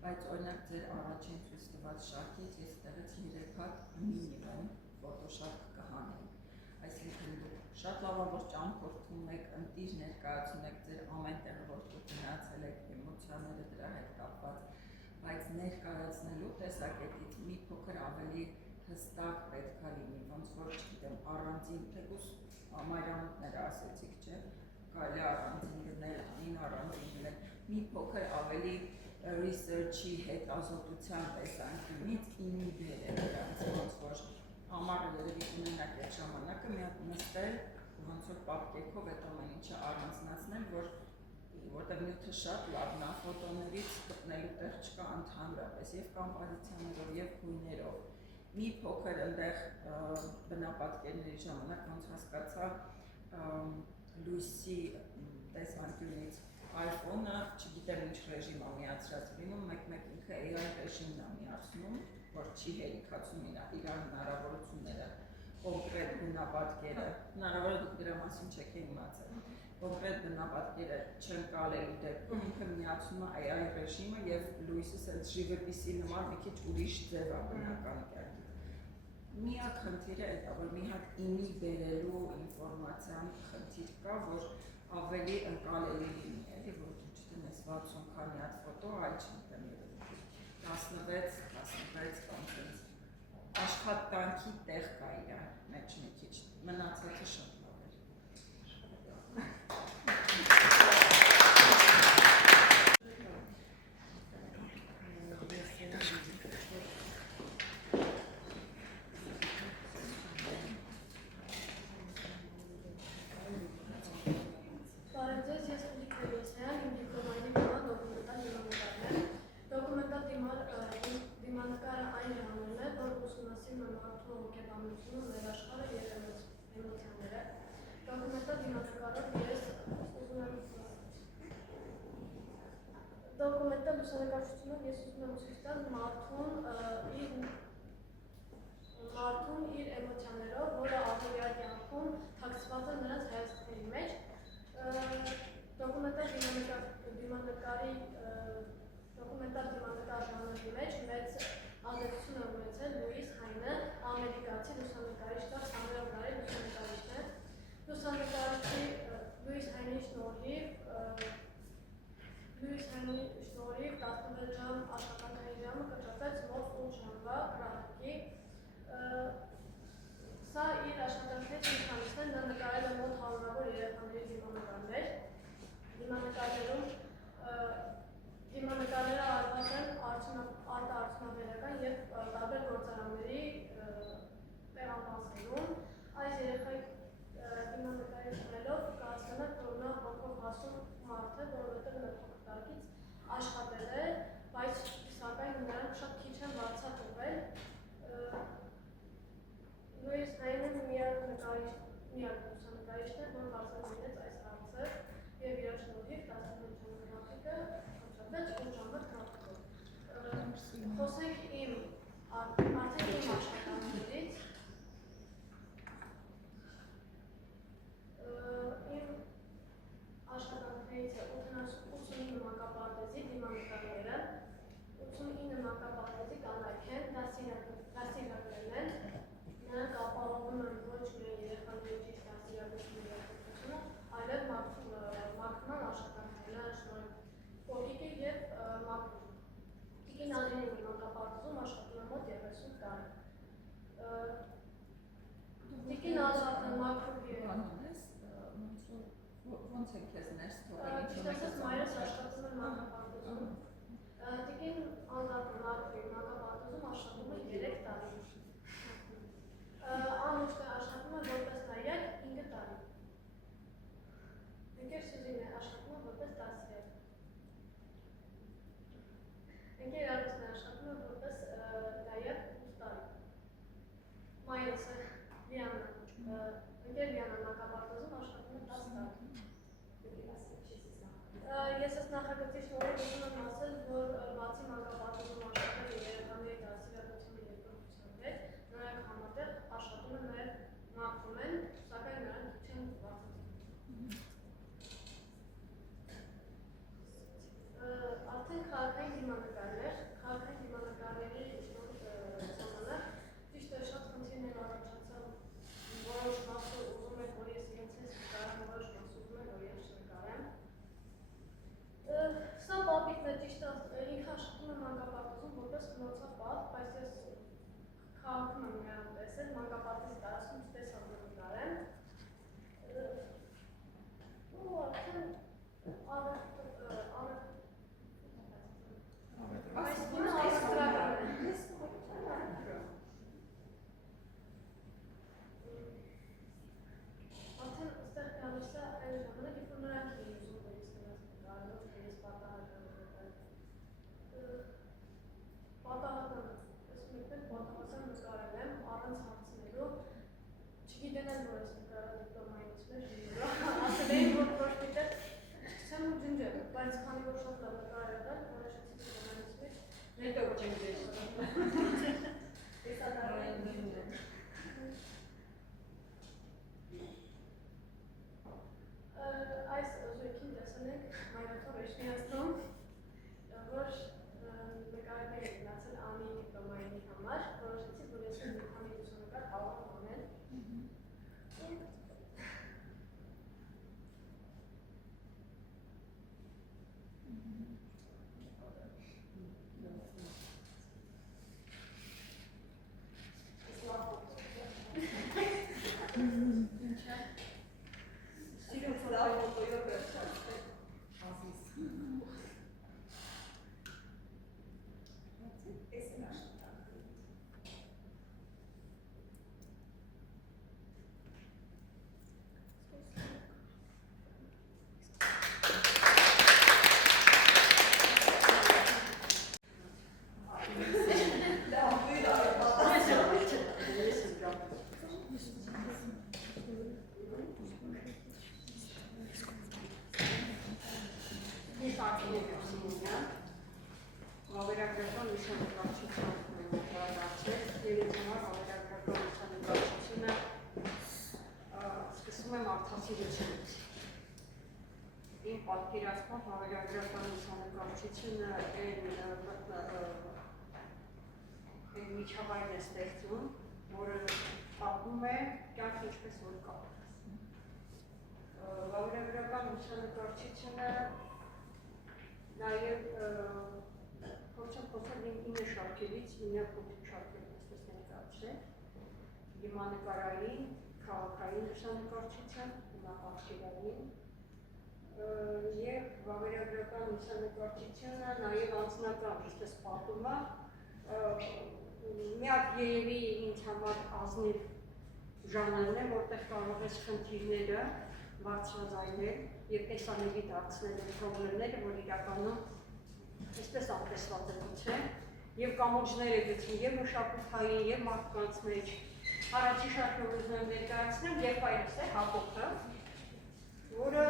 բայց օրինակ ձեր առաջին ցույց տված շարքից ես տեղից 3 հատ մինիմում ֆոտոշարք կհանեի։ Այսինքն շատ լավ է, որ ճամփորդում խնդիր ներկայացնում եք ձեր ամեն տեղ, որտեղ գնացել եք, էմոցիաները դրա հետ կապված, բայց ներկայացնելու տեսակետից մի փոքր ավելի հստակ պետք է լինի, ոնց որ չգիտեմ, առանձին թեկուզ մայրամուտները ասեցիք, չէ՞, կարելի է առանձին գնել, այն առանձին գնել, մի փոքր ավելի research-ի հետազոտության տեսանկյունից իմի բերել դրանց, ոնց որ ամառը երևի ունենաք այդ ժամանակը մի հատ նստել, ոնց որ պապկեքով այդ ամեն ինչը առանձնացնել, որտեղ նյութը շատ լավն է, ֆոտոներից գտնելու տեղ չկա ընդհանրապես, եւ կոմպոզիցիաներով, եւ գույներով։ Մի փոքր այնտեղ բնապատկերների ժամանակ ոնց հասկացա լույսի տեսանկյունից iPhone-ը, չգիտեմ ինչ ռեժիմ է միացրած լինում, մեկ-մեկ ինքը AI ռեժիմն է միացնում, որ չի հերիքացում իր հնարավորությունները, կոնկրետ բնապատկերը, հնարավոր է դուք դրա մասին չեք իմացել, կոնկրետ բնապատկերը չընկալելու դեպքում ինքը միացնում է AI ռեժիմը եւ լույսս այդ ժիվեպիսի նման մի քիչ ուրիշ ձև է բնական կյանքի։ Միակ խնդիրը այդ է, որ մի հատ իմի բերելու ինֆորմացիան խնդիր կա, որ ավելի ընկալելի լինի, էլի, որ դու չտնես 60 քանի հատ ֆոտո, այլ չգիտեմ, 16 կամ տենց աշխատանքի տեղ կա իր մեջ մի քիչ, մնացածը շատ լավ էր։ Դոկումենտալ լուսանկարչությունը ես ուզում եմ ցույց տալ մարդուն իր էմոցիաներով, որը ավելյալ կյանքում թաքցված է նրանց հայացքների մեջ։ Դոկումենտալ դիմանկար ժանրի մեջ մեծ ազդեցություն է ունեցել Լուիս Հայնը, ամերիկացի լուսանկարիչ, 20-րդ դարի լուսանկարիչն է։ Լուսանկարիչի Լուիս Հայնի շնորհիվ 16 ժամ աշխատանքային ժամը կտրվեց մոտ 8 ժամվա գրահարկի։ Սա իր աշխատանքներից մի քանիսն են, նա նկարել է մոտ հարյուրավոր երեխաների դիմանկարներ։ Դիմանկարները արված են արտարդյունաբերական և տարբեր գործարանների տեղամասերում։ Այս երեխայի դիմանկարիչներով կհասկանաք, որ նա հոգով հասուն մարդ է, որովհետև նա փոքր տարիքից աշխատել է, բայց սակայն նրանք շատ քիչ են վարձատրվել։ Լուիս Հայնը միակ լուսանկարիչն է, որ բարձրացրեց այս հարցը և իր շնորհիվ 16 ժամվա գրաֆիկը կտրվեց 8 ժամվա գրաֆիկով։ Խոսենք իմ աշխատանքներից։ Իմ աշխատանքներից է 89 մանկապարտեզի դիմանկարները, 89 մանկապարտեզի կանայք են, դաստիարակներն են, նրանք ապահովում են ոչ միայն երեխաների ճիշտ դաստիարակությունը և կրթությունը, այլև մաքրման աշխատանքները շնորհիվ կողիկի և մաքրում։ Տիկին Ալինինի մանկապարտեզում աշխատում է մոտ 30 տարի։ Տիկին Ալինինը մաքրում է։ Ոնց է քեզ ներս Ճիշտ ասած մայրս աշխատում է մանկապարտեզում։ Տիկին Ալինինը մանկապարտեզում աշխատում է 3 տարի։ Անուշտը աշխատում է որպես դայակ 5 տարի։ Ընկեր Սյուզինը աշխատում է որպես դասիար։ Ընկեր Արուսնը աշխատում է որպես դայակ 8 տարի։ Մայրս Լիանա, ընկեր Լիանա մանկապարտեզում աշխատում է 10 տարի։ Ես այս նախագծի շնորհիվ ուզում եմ ասել, որ բացի մանկապարտեզում աշխատել երեխաների դաստիարակությունը և կրթության հետ, նրանք համատեղ աշխատում են նաև մաքրում են, սակայն նրանք չեն վարձատրվում։ Արդեն քաղաքային դիմանկարներ, քաղաքային դիմանկարների ժամանակ ճիշտ է շատ խնդիրներ առաջացան, որոշ մասը ուզում եք, որ ես իրենց հետ կարամ որոշ մասը ուզում եք, որ ես պատից դասում ստեսան դրդարեմ։ Ու արդեն այս մինը առաստրական է։ Արդեն ստեղ գալիս է այն ժամանակ, երբ որ նրանք էին ուզում վերից նրանց նկարելով, ես պատահական պատահական, ես մեկներ պատահական նկարել եմ, առանց հարցնելու, չգիտենալ, որ ես նկարել դիպլոմայից մեր ժինվրա, ասել էին, որ ոչ պիտեղ չկսեմ ու ջնջել, բայց քանի որ շատ լավ նկարել եմ, որոշեցի դիպլոմայից մեջ Հետո ջնջել։ Այս զույգին տեսնենք մայրաթոր Էշնիաստում, որ նկարներ են գնացել Անի դիպլոմայինի համար, որոշեցի, որ ես մի քանի լուսանկար կարող եմ անել։ Վավերագրական լուսանկարչության նկարահանցել եւ ես համար վավերագրական լուսանկարչությունը սկսում եմ արդասիրությունից։ Իմ պատկերացմամբ վավերագրական լուսանկարչությունը այն միջավայրն է ստեղծում, որը պատմում է կյանքը ինչպես որ կա։ Վավերագրական լուսանկարչությունը նաև փորձեմ խոսել իմ 9 շարքերից, 9 փոքրիկ շարքերից այսպես ներկայացրել, դիմանկարային, քաղաքային լուսանկարչություն, պատկերային եւ վավերագրական լուսանկարչությունը նաև անձնական, ինչպես պատումը, միակ երևի ինձ համար ազնիվ ժանրն է, որտեղ կարող ես խնդիրները բարձրաձայնել եւ տեսանելի դարձնել այն խնդիրները, որ իրականում այսպես ապրեսված է գուցե, եւ կամուրջներ է գցում եւ մշակութային եւ մարդկանց մեջ։ Առաջի շարքում ուզում եմ ներկայացնել եղբայրս է Հակոբը, որը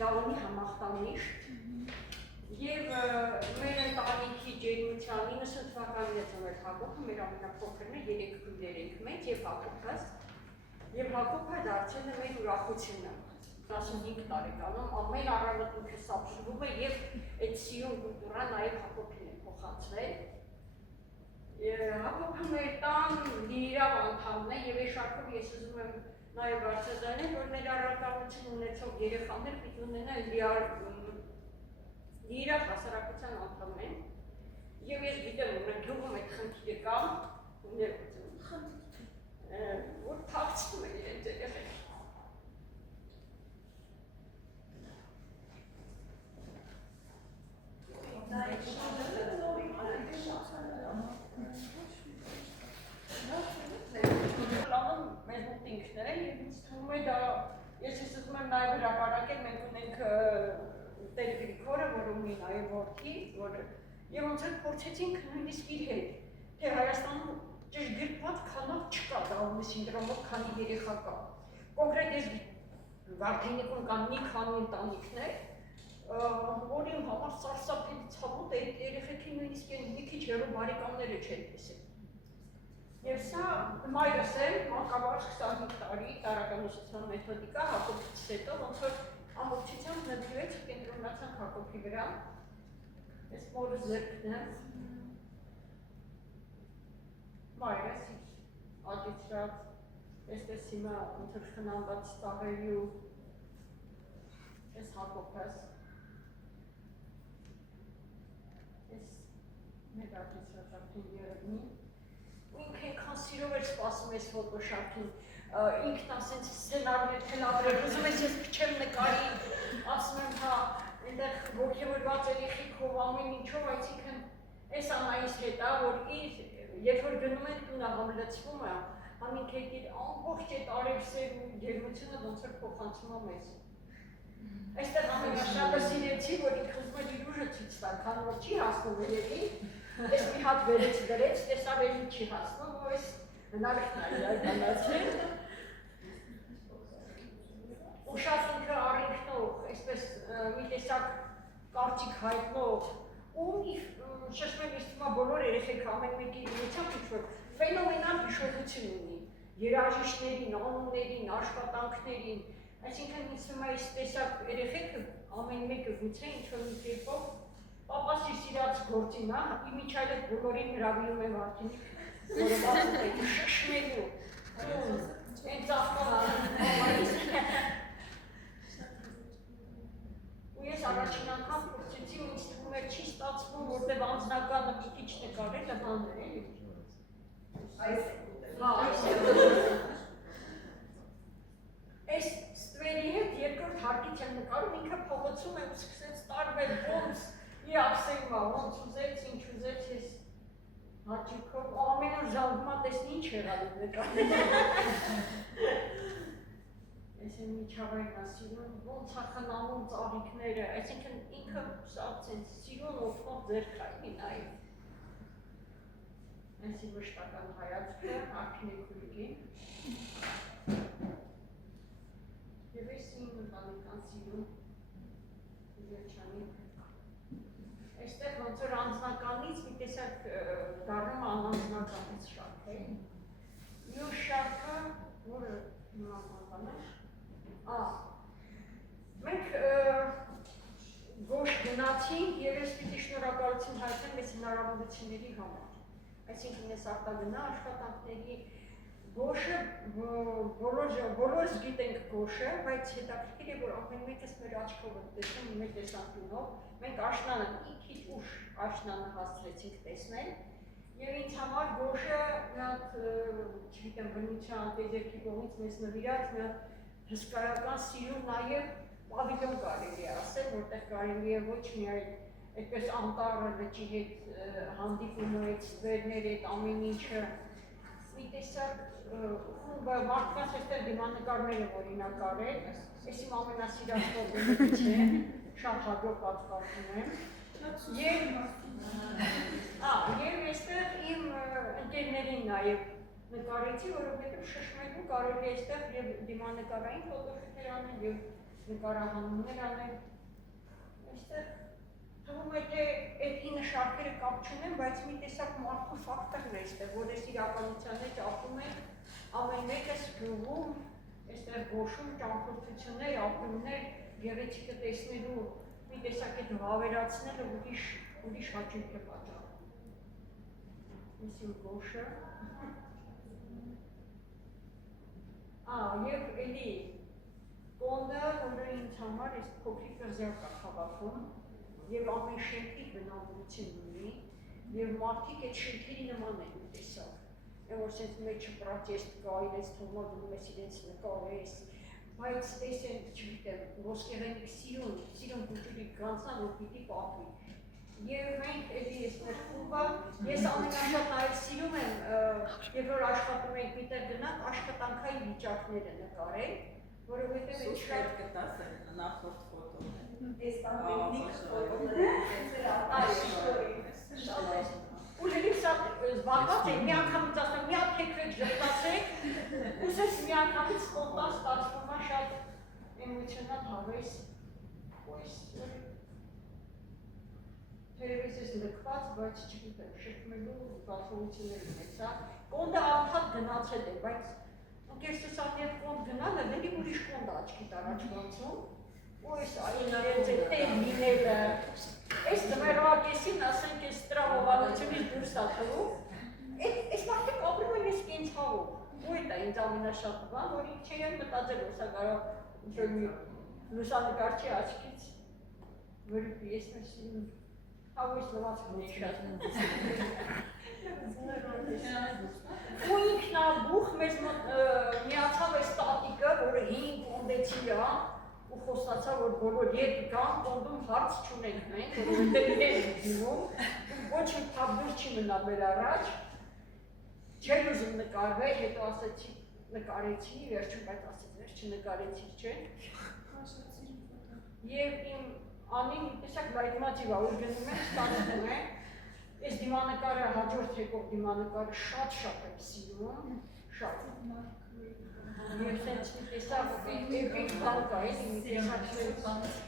դա ունի համախտանիշ եւ մեր ընտանիքի ջերմության 90 թվականին է ծնվել Հակոբը, մեր ամենափոքրն է, 3 քույրեր ենք մենք եւ Հակոբս։ Եվ Հակոբը դարձել է մեր ուրախությունը։ 15 տարեկանում ամեն առավոտը սապշվում է եւ այդ սիրուն կուլտուրան նաեւ Հակոբին է փոխանցվել։ Հակոբը մեր տան լիիրավ անդամն է եւ այս շարքով ես ուզում եմ նաեւ բարձրացնել, որ մեր առաքելություն ունեցող երեխաներ պիտի ունենան լիիրավ հասարակության անդամ են։ Եվ ես գիտեմ, որ մենք գյուղում այդ խնդիրը կա, որ թաքցվում է իրենց երեխեք։ Լանում մեզ մոտ ինքն է եւ ինձ թվում է դա ես ուզում եմ նաեւ հրապարակել մենք ունենք Տեր Գրիգորը, որ ունի նաեւ որդի, որը եւ ոնց որ փորձեցինք նույնիսկ իր հետ, թե Հայաստանում ճշգրտված քանակ չկա Դաունի սինդրոմով, քանի երեխա կա։ Կոնկրետ ես Վարդենիկում կան մի քանի ընտանիքներ, որ իմ համար սարսափելի ցավոտ է, երեխեքի նույնիսկ մի քիչ հեռու բարեկամները չեն տեսել։ Եվ սա մայրս է, մանկաբարձ 25 տարի տարականուսության մեթոդիկա, Հակոբից հետո ոնց որ ամբողջությամբ նվիրվեց կենտրոնացանք Հակոբի վրա։ Ես մորս ձեռքն եմ։ Մայրս ադիցրած, այսպես հիմա ոնց որ խնամված տաղերի ու ես Հակոբս։ Ես մեր ադիցրած արդեն երևնի, ինքը այնքան սիրով էր սպասում այս ֆոտոշապին, ինքն ասենց սցենարներ թելադրել, ուզում ես ես փչեմ նկարի, ասում եմ հա, այնտեղ ոգևորված երեխեքով ամեն ինչով, այսինքն այս Անայիս հետ է, որ երբ որ գնում ենք տունը համլեցվում է, համինք հետ իր ամբողջ այդ արևսեր ու ջերմությունը ոնց որ փոխանցում է մեզ։ Այստեղ ամենաշատը սիրեցի, որ ինքը ուզում էր իր ուժը ցույց տալ, քանի որ չի հասնում երևի, այս մի հատ վերից դրեց, տեսավ երևի չի հասնում, ու այս հնարքն է իր այդանացել։ Ու շատ ինքը առինքնող, այսպես մի տեսակ կարծիք հայտնող, ու շշմեն իստումա բոլոր երեխեք ամեն մեկի իրությամբ ինչ-որ ֆենոմենալ հիշողություն ունի, երաժիշտներին, անուններին, աշխատանքներին, այսինքն ինձ թվում է այս տեսակ երեխեքը ամեն մեկը գուցե ինչ-որ մի կերպով պապաս իր սիրած գործին, իմիջայլ այդ բոլորին հրավիրում է Վարդինիկ, որը ասում է շշմելու, այն ծաղկան ու ես առաջին անգամ փորձեցի ու ինձ թվում էր չի ստացվում, որտեղ անձնականը մի քիչ նկարել է բաներ էլի։ Այս ստվերի հետ երկրորդ հարկից եմ նկարում, ինքը փողոցում եմ սկսեց տարվել ոնց իր ապսեյմա, ոնց ուզեց, ինչ ուզեց ես հաճիքով, ամեն օր ժալգումա տեսնի ինչ եղալու նկարել։ Ես եմ միջավայրն ասիրում, ոնց հախնանում ծաղիքները, այսինքն ինքը շատ սիրուն օգնող ձերք այդի նաև։ Այսի վշտական հայացքը, ակնի քույրգին։ Եվ այս իմ ընտանեկան սիրուն երջանիկ։ Այստեղ ոնց որ անձնականից մի տեսակ դառնում անանձնականից շարք է։ Մյուս շարքը, որը նմանական է, մենք գոշ գնացինք և ես պիտի շնորհակալություն հայտնեմ այս հնարավորությունների համար։ Այսինքն ես արտագնա աշխատանքների գոշը, բոլորս գիտենք գոշը, բայց հետաքրքիր է, որ ամեն մեկս մեր աչքով ենք տեսնում, մեր տեսանկյունով, մենք աշնանը մի քիչ ուշ աշնանը հասցրեցինք տեսնել, և ինձ համար գոշը մի հատ, չգիտեմ, բնության տեզերքի կողմից մեզ նվիրած մի հատ հսկայական սիրուն նաև պավիլյոն կարելի է ասել, որտեղ կարելի է ոչ միայն այդպես անտառը լճի հետ հանդիպումը, այդ ստվերներ, այդ ամեն ինչը, մի տեսակ մարդկանց այստեղ դիմանկարները օրինակ արել, ես իմ ամենասիրած կողմից է, շատ հաջող պատկառում եմ, և այստեղ իմ ընկերներին նաև նկարեցի, որովհետև շշմելու կարելի է այստեղ և դիմանկարային ֆոտոշուտեր անել և նկարահանումներ անել։ Այստեղ թվում է, թե այդ 9 շարքերը կապ չունեն, բայց մի տեսակ մարդու ֆակտորն է այստեղ, որ այս իրականության մեջ ապրում են ամեն մեկս գյուղում, այստեղ գոշում, ճամփորդություններ, ապրումներ, գեղեցիկը տեսնելու մի տեսակ այդ վավերացնելը ուրիշ հաճույք է պատճառում։ Այս իմ գոշը։ Եվ էլի կոնդը, որը ինձ համար այս փոքրիկ կղզյակ է հավաքում և ամեն շենքի բնավորություն ունի և մարդիկ այդ շենքերի նման են ու տեսավ։ Եմ որ սենց մեջը պրոտեստ կա, իրենց թողնով դնում ես իրենց նկարես, բայց այս են, չգիտեմ, ոսկեղենիկ սիրուն կուտուրիկ գանցան, որ պիտի պատվի։ Եվ մենք էլի ես մեր խումբը, ես ամենաշատ նաև սիրում եմ, երբ որ աշխատում ենք միտեղ գնանք, աշխատանքային վիճակները նկարել, որովհետև այդ շատ գտած է նախորդ ֆոտոն։ Այս պանդեմիկ ֆոտոները ու լրիվ շատ զբաղված է, մի անգամից ասում, մի հատ թեքվեք ժպտացեք, ուսես մի անգամից խոտան ստացվում է շատ էմոցիոնալ հավես, թերևս ես լքված, բայց չգիտեմ, շփմելու զգացողություններ ունեցա, կոնդը անդադ գնացել է, բայց ընկերսս ան երբ կոնդ գնալը, լերի ուրիշ կոնդ աչքիտ առաջ բացում, ու այս այլերց է տեղ լինելը, այս դմերվակեսին ասենք ես տրավովանությունից դուրս աթվում, այս մարդիկ ապրում են ես կենցաղով, ու էտ է ինձ ամենաշատը բան, որ ինք չեն մտածել, որ սա կարող մի լուսանկարչի աչքից վրուպի, ես մեր սիրում Հավույս լվացքն է շատ։ Ու ինքնաբուխ մեզ մոտ միացավ այս տատիկը, որը 5 կոնդեցի է, ու խոստացավ, որ բոլոր երբ գան, կոնդում հարց չունենք մենք, որովհետև ենք դիմում, ոչ մի թաբդուր չի մնա մեր առաջ, չեն ուզում նկարվել, հետո ասեցի, նկարեցի, վերջում բայց ասեց, վերջ չնկարեցի չէ։ Եվ իմ անին տեսակ լայտմատիվ է, որ գնում են, ստացվում է, այս դիմանկարը հաջորդ եկող դիմանկարը շատ եմ սիրում, շատ։ Եվ սենց մի տեսակ էպիկ բան կա, մի տեսակ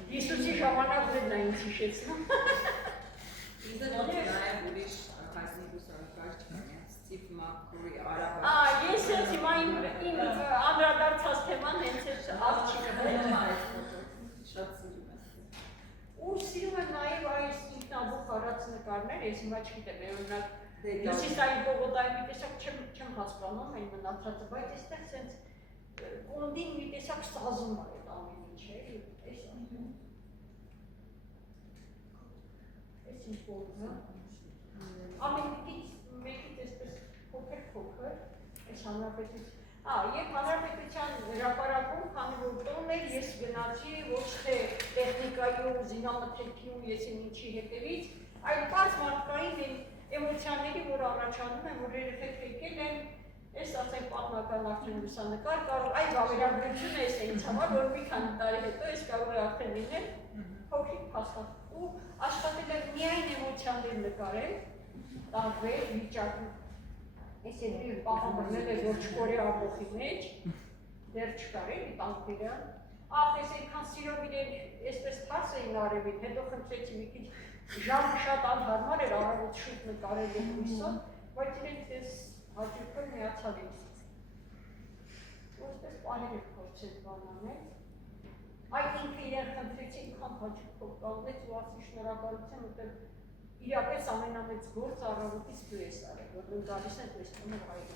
Հիսուսի ժամանակներն է ինձ հիշեցնում։ Ինձ մոտ նաև ուրիշ հայտնի լուսանկար չկա, Ստիվ Մաքրոյի Արաբը։ Ես ես հիմա իմ անդրադարձած թեման հենց այս աղջիկը շատ սիրում եմ։ Ու սիրում եմ նաև այս ինքնաբուխ արած նկարներ, ես հիմա չգիտեմ, օրինակ Հյուսիսային պողոտայի մի տեսակ չեմ հասկանում, այն մնացածը, բայց այստեղ սենց կոնդին մի տեսակ սազում է այդ ամեն ինչ, այս ինչ որը, ամենքից մեկից այսպես փոքր, այս հանրապետություն, և հանրապետության հրապարակում, քանի որ տոն էր, ես գնացի ոչ թե տեխնիկայի ու զինամթերքի ու ես ինչի հետևից, այլ պարզ մարդկային էմոցիաների, որ առաջանում են, որ երեխեք եկել են, ես ասենք պատմական արդեն լուսանկար, կարող այ վավերագրությունը ես է ինձ համար, որ մի քանի տարի հետո ես կարող է արդեն լինել փոքրիկ փաստաթղթ ու աշխատել եմ միայն էմոցիաներ նկարել, տարբեր վիճակում, ես երբի պահանջել է, որ չկորի ամբոխի մեջ, դեռ չկար էլի տանկերը, ես այնքան սիրով իրեն այսպես թարս էին արևին, հետո խնդրեցի մի քիչ ժամը շատ անհարմար էր առավոտ շուտ նկարել եմ հույսով, բայց իրենք ես հաճույքով միացավ ինձ։ Ու այսպես պահել եք փորձել բանանել։ Այդ ինքը իրեն խնդրեցի ինքան հաճույքով կանգնեց ու ասի շնորհակալություն, որտեղ իրապես ամենամեծ գործ առավոտից դու ես արել, որ դու գալիս են այս տունը այլ։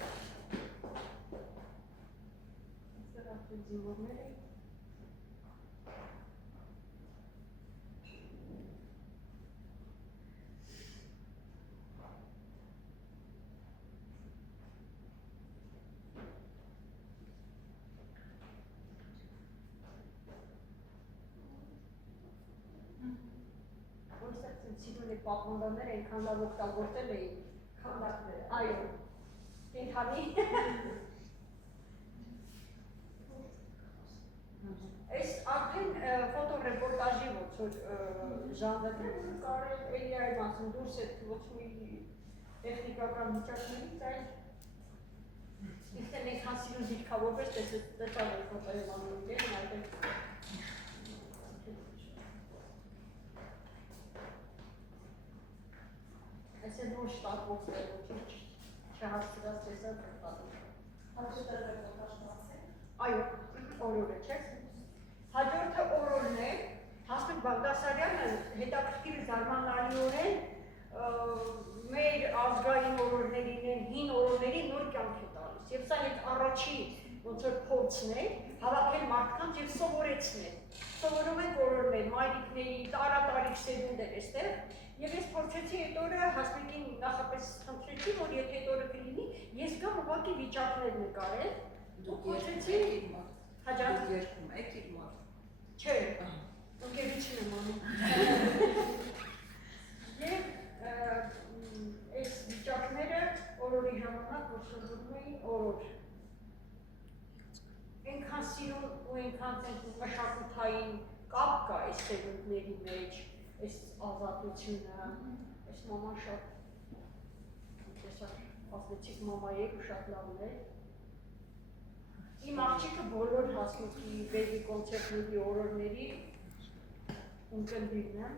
Այստեղ արդեն զինվորներ էին։ Սիրուն է պատմողներ ենքան լավ օգտագործել էին քանդակները, այո, ենքանի այս արդեն ֆոտորեպորտաժի ոնց որ ժանդակում կարել էլի այն ասում դուրս է ոչ մի տեխնիկական վիճակներից այլ իստեն ենքան սիրուն դիրքավորվեց տեսավ է ֆոտոյով անում են այդել Այս է նոր շտակվող տեղոք չհաստրած տեսավ պատում։ Հաջորդը ռեպորտաժն ասել։ Այո, օրորը չէ։ Հաջորդը օրորն է, Հասմիկ Բաղդասարյանը հետաքրքիր զարմանալիորեն մեր ազգային օրորներին են, հին օրորների նոր կյանք է տալիս։ Եվ սա այդ առաջի ոնց որ փորձն է, հավաքել մարդկանց եւ սովորեցնել։ Սովորում են օրորներ, մայրիկների, տարատարիք սերունդեր էստեղ Եվ ես փորձեցի այդ օրը Հասմիկին նախապես խնդրեցի, որ եթե այդ օրը կլինի, ես գամ ուղղակի վիճակներ նկարել, ու փորձեցի հաջորդ երկում եք իր մոտ։ Չէ, ընկերություն եմ անում։ Եվ այս վիճակները օրորի ժամանակ որ սովորում էին օրոր։ Այնքան սիրուն ու այնքան մշակութային կապ կա այս սերունդների մեջ։ Այս ազատությունը, այս մաման շատ տեսակ ասեցիք մամայեք ու շատ լավն է։ Իմ աղջիկը բոլոր Հասմիկի բեբի կոնցերտների օրորների ունկնդիրն է։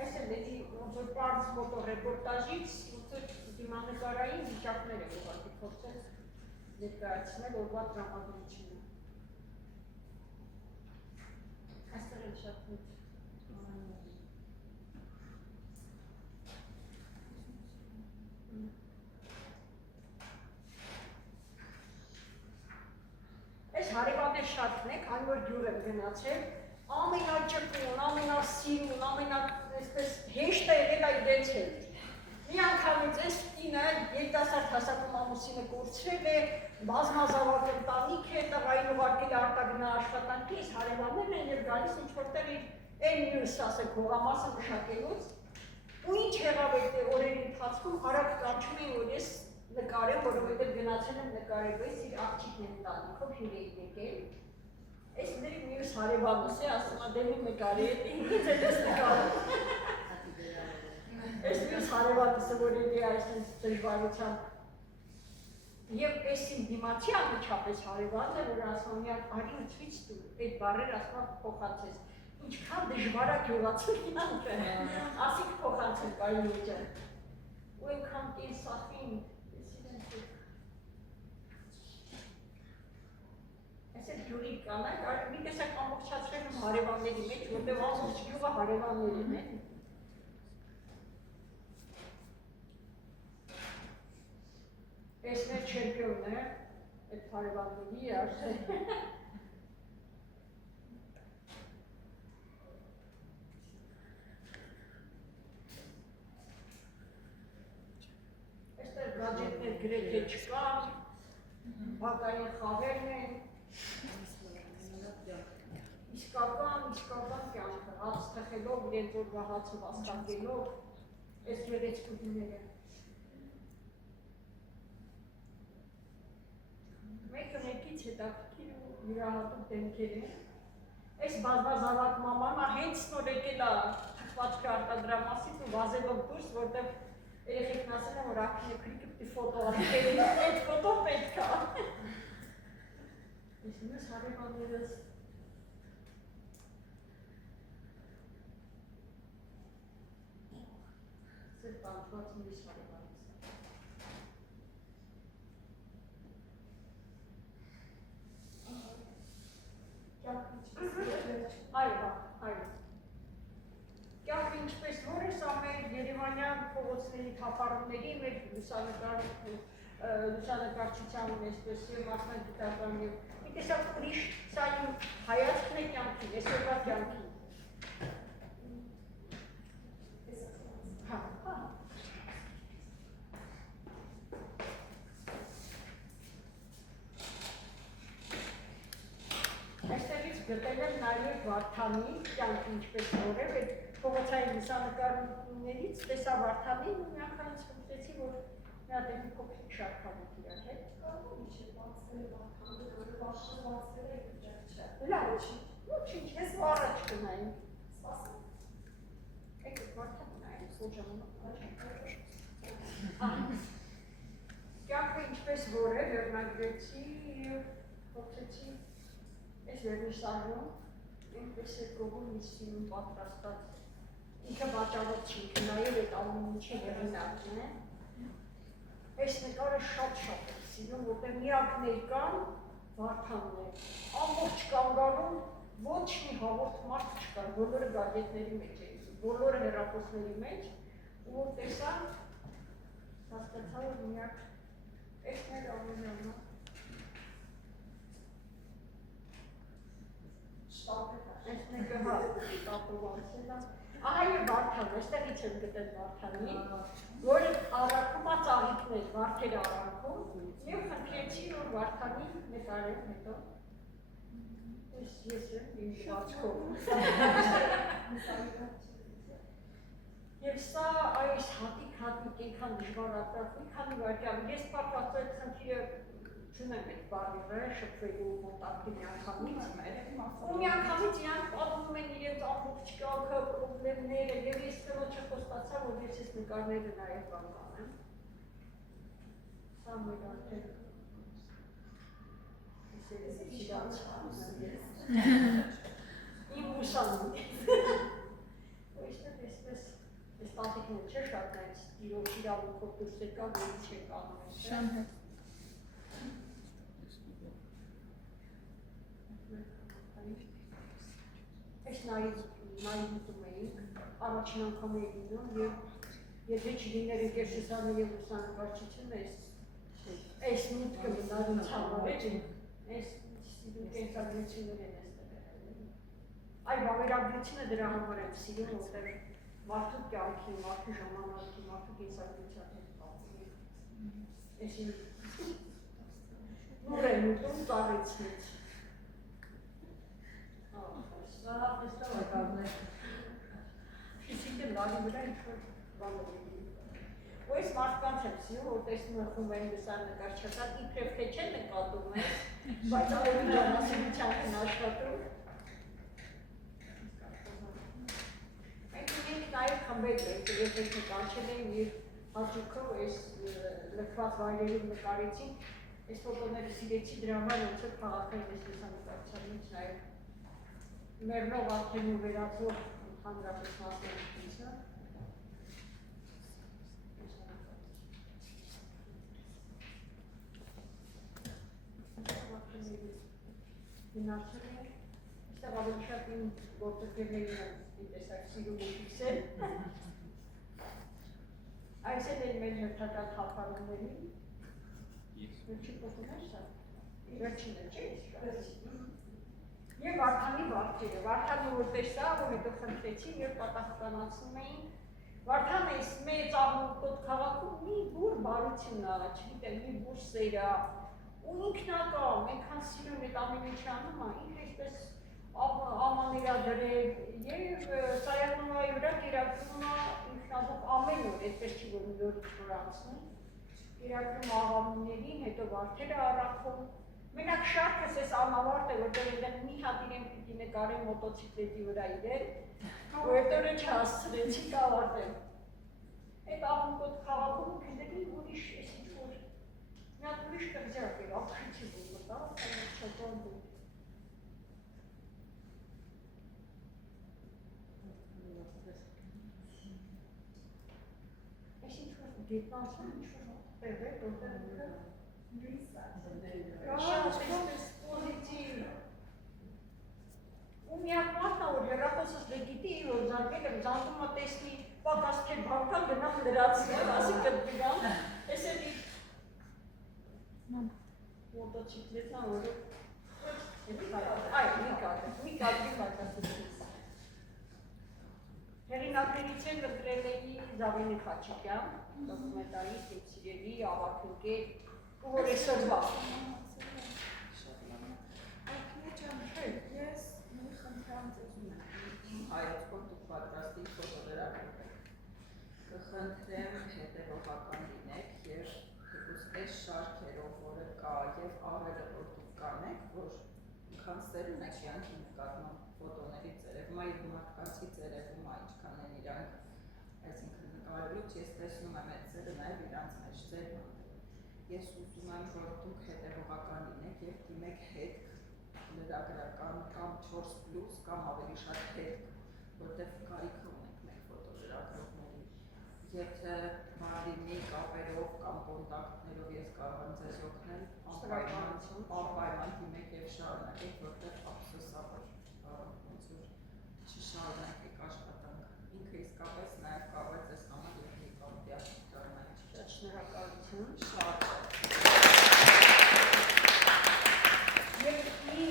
Այս է լեդի ոնց որ պարզ ֆոտորեպորտաժից ոնց որ դիմանկարային վիճակներ է ուղղակի փորձել ներկայացնել օրվա տրամադրությունը։ Այստեղ էլ շատ մոտ Այս հարևաններ շատն է, քանի որ գյուր եմ գնացել, ամենաճկուն, ամենասիրուն, այսպես հեշտ է եղել այդ դենց հետ։ Մի անգամից այս կինը երիտասարդ հասակում ամուսինը կորցրել է, բազմազավակ ընտանիք է, տղային ուղարկել արտագնա աշխատանքի, իսկ հարևաններն են եւ գալիս ինչ-որտեղ իր այն մյուս ասեք հողամասը մշակելուց, ու ինչ եղավ այդ օրերի ընթացքում արագ կանչում էին, որ ես նկարեմ, որովհետեւ գնացել եմ նկարելու իր աղջիկն ընտանիքով հյուր էին եկել։ Այս ների մյուս հարևանս է, ասում է դեպի նկարի, ինձ էլ ես նկարում։ Այս մյուս հարևանս որ էլի այսպես դժվարությամբ եւ այս իմ դիմացի անմիջապես հարևանն է, որ ասում է արի ցույց տուր, այդ բառերը ասում փոխանցես, ինչքան դժվար է գյուղացին անքը, ասիկ փոխանցել կարելի ջան, ու այնքան կենսախին, այսպես գյուղի կանայք, մի տեսակ ամբողջացրել եմ հարևանների մեջ, որտեղ ամբողջ գյուղը հարևաններին է։ Այս մեր չեմպիոնն է, այդ հարևանների արդեն։ Այստեղ գաջետներ գրեթե չկան, բակային խաղերն են, իսկական կյանքը, հաց թխելով, իրենց օրվա հացը վաստակելով, այս երեցկուտիները։ Մեկը մեկից հետաքրքիր ու յուրահատուկ դեմքեր են։ Այս բազմազավակ մամանը հենց նոր եկել է թխվածքը արտադրամասից ու վազելով դուրս, որտեղ երեխեքն ասել են, որ ակին է քրիկը պիտի ֆոտո ատկել, այդ ֆոտո պետք է։ Ես մյուս հարևաններս սեր տանջված մյուս հարևանից։ Կյանքը ինչպես որ է, սա մեր երևանյան փողոցների թափառումների, մեր լուսանկարչության այսպես եւ մասնագիտական եւ մի տեսակ ուրիշ, սա իմ հայացքն է կյանքին, այսօրվա կյանքին։ Այստեղից գտել եմ նաև Վարդանի կյանքը ինչպես որ է, այդ փողոցային լուսանկարներից տեսա Վարդանին ու մի անգամից խնդրեցի, որ մի հատ էլի փոքրիկ շարքավիք իրար հետ։ Լավ, ոչինչ, ես առաջ գնային։ Եկեք Վարդան նայենք, որ ժամանակ։ Կյանքը ինչպես որ է, վերնագրեցի և փոխեցի այս վերնիսաժում, այնպես է կողում իսկին պատրաստած, ինքը վաճառոց չի, նաև այդ ամեն ինչի հեղինակն է։ Այս նկարը շատ է սիրում, որտեղ միակներ կան, Վարդանն է, ամբողջ կանգանում ոչ մի հավորդ մարդ չկար, բոլորը գադետների մեջ էին, բոլորը հեռախոսների մեջ, ու տեսա, հասկացա, որ միակ այս մեր ամենամա այս մեկը հա, տապովացել է, ահա և Վարդան, այստեղից եմ գտել Վարդանի, որ առակում ծաղիկներ, վարդեր առակում, և խնդրեցի, որ Վարդանի նկարեմ հետո, ես եմ իմ շացքով։ Եվ սա այս հատիկ ենքան դժվար ապրատվի, քանի վարկյալ, ես պարպացու այդ խնդիրը չունեմ այդ բարի վրա շպվելու մոտակի մի անգամից, ու մի անգամից իրանք պատմում են իրենց ամբողջ կյանքը, պրոբլեմները, և ես կնոջը խոստացա, որ ես ես նկարները նաև բանկանեմ։ Սա մեր արդեն իմ ուսանում։ Ոյստեղ այսպես, ես տանտիկն չէ շատ նայց, իրով իրավունքով դուրս եկա, որից չեք անում ես։ Շան հետ։ Այս նայիզում էինք, առաջին անգամ էի լինում և եթե չլիներ ընկեր Սուսանը և լուսանկարչությունը, այս մուտքը մնալուց համար էջին, այս կենսագրություններ են այստեղ եղել։ Այ վավերագրությունը դրա համար եմ սիրում, որտեղ մարդու կյանքի, մարդու ժամանակի, մարդու կենսագրության հետ կապվում է։ Այսին նոր են ուտում ծառեցնից։ Սա հաստով է կազմել։ Ֆիզիկը լարի վրա ինչ-որ բաներ է։ Ու այս մարդկանց եմ սիրում, որ տեսնում եմ խումբ են լուսանկարչական, իբրև թե չեն նկատում ես, բայց ավելի ժամասիրությամբ են աշխատում։ Մենք ունենք նաև խմբեր ենք, եթե նկարչել են իր հաճույքով այս լքված վայրերում նկարեցին, այս ֆոտոները սիրեցի դրա համար ոնց է քաղաքային այս լուսանկարչականից նաև մեռնող արդեն ու վերածող հանրապես մասնակցությունը։ Գնացել է, այստեղ ավելի շատ իմ գործընկերներին եմ տեսակ սիրում ու ֆիքսել։ Այս էլ էր մեր հերթական խափանումներին։ Վերջի փոխում է սա։ Վերջինը չէ։ Եվ Վարդանի վարդերը, Վարդանը որ տեսա, որ հետո խնդրեցին եւ պատասխանացնում էին։ Վարդանը այս մեծ աղմուկոտ քաղաքում մի բուր բարություն ա, չգիտեմ, մի բուր սեր ա, ու ինքնակամ, այնքան սիրուն այդ ամեն ինչ անում ա, ինքը այսպես ամաներադրել եւ սայատնումայի վրա կերակրում ա ինքնաբուխ ամեն օր, այդպես չի որ մի օր ինչ-որ անցնում, կերակրում աղավուններին, հետո վարդերը առաքում, մենակ շարքս այս անավարտ է, որտեղ այնտեղ մի հատ իրեն պիտի նկարեն մոտոցիկլետի վրա իրեն, որ հետո չհասցրեցի կավարտել։ Այդ աղմուկոտ քաղաքում քեզերի ուրիշ էս ինչ-որ մի հատ ուրիշ կղզյակ էր, աղջիցի որ մտա, շրջան դու։ Այս ինչ-որ գետնացում, ինչ-որ տեղ է, որտեղ ու միակ մարդն որ հեռախոսս դե գիտի, որ զանգել եմ, զանգումը տեսնի, պակաս թե բանքան գնամ լրացնել, ասի կտվիգան, ես էլ իր մոտոցիկլետն որը մի կադրի պակասությունից։ Հեղինակներից են լգրել էի Զավենի Խաչիկյան, դոկումենտալիստ, իմ սիրելի, ավագ ընկեր, ու որ այսօր բա։ Ես մի խնդրամ ծեզում եմ հայոց որ դուք պատրաստի ֆոտոլրագրել կխնդրեմ հետևողական լինեք և թեկուզ այս շարքերով որը կա և առերը որ դուք կանեք որ ինքան սերուն եք յանքի նկատման ֆոտոների ծերևմա և մարդկանցի ծերևմա ինչքան են իրանք այսինքն նկարելուց ես տեսնում եմ այդ ծերը նաև իրանց մեջ ծերմա ես ուզում եմ որ դուք հետևողական լինեք և դիմեք հետք լրագրական կամ 4+ կամ ավելի շատ հետք, որտեղ կարիք ունենք մենք ֆոտոլրագրողների։ Եթե մարմինի կապերով կամ կոնտակտներով ես կարող եմ ձեզ օգնել, անպայման դիմեք եւ շարունակեք, որտեղ ափսոսավոր ոնց որ չշարունակեք աշխատանքը։ Ինքը իսկապես նաև կարող է ձեզ համար եւ մի կողմ դիակտորնալ։ Շնորհակալություն։ Շատ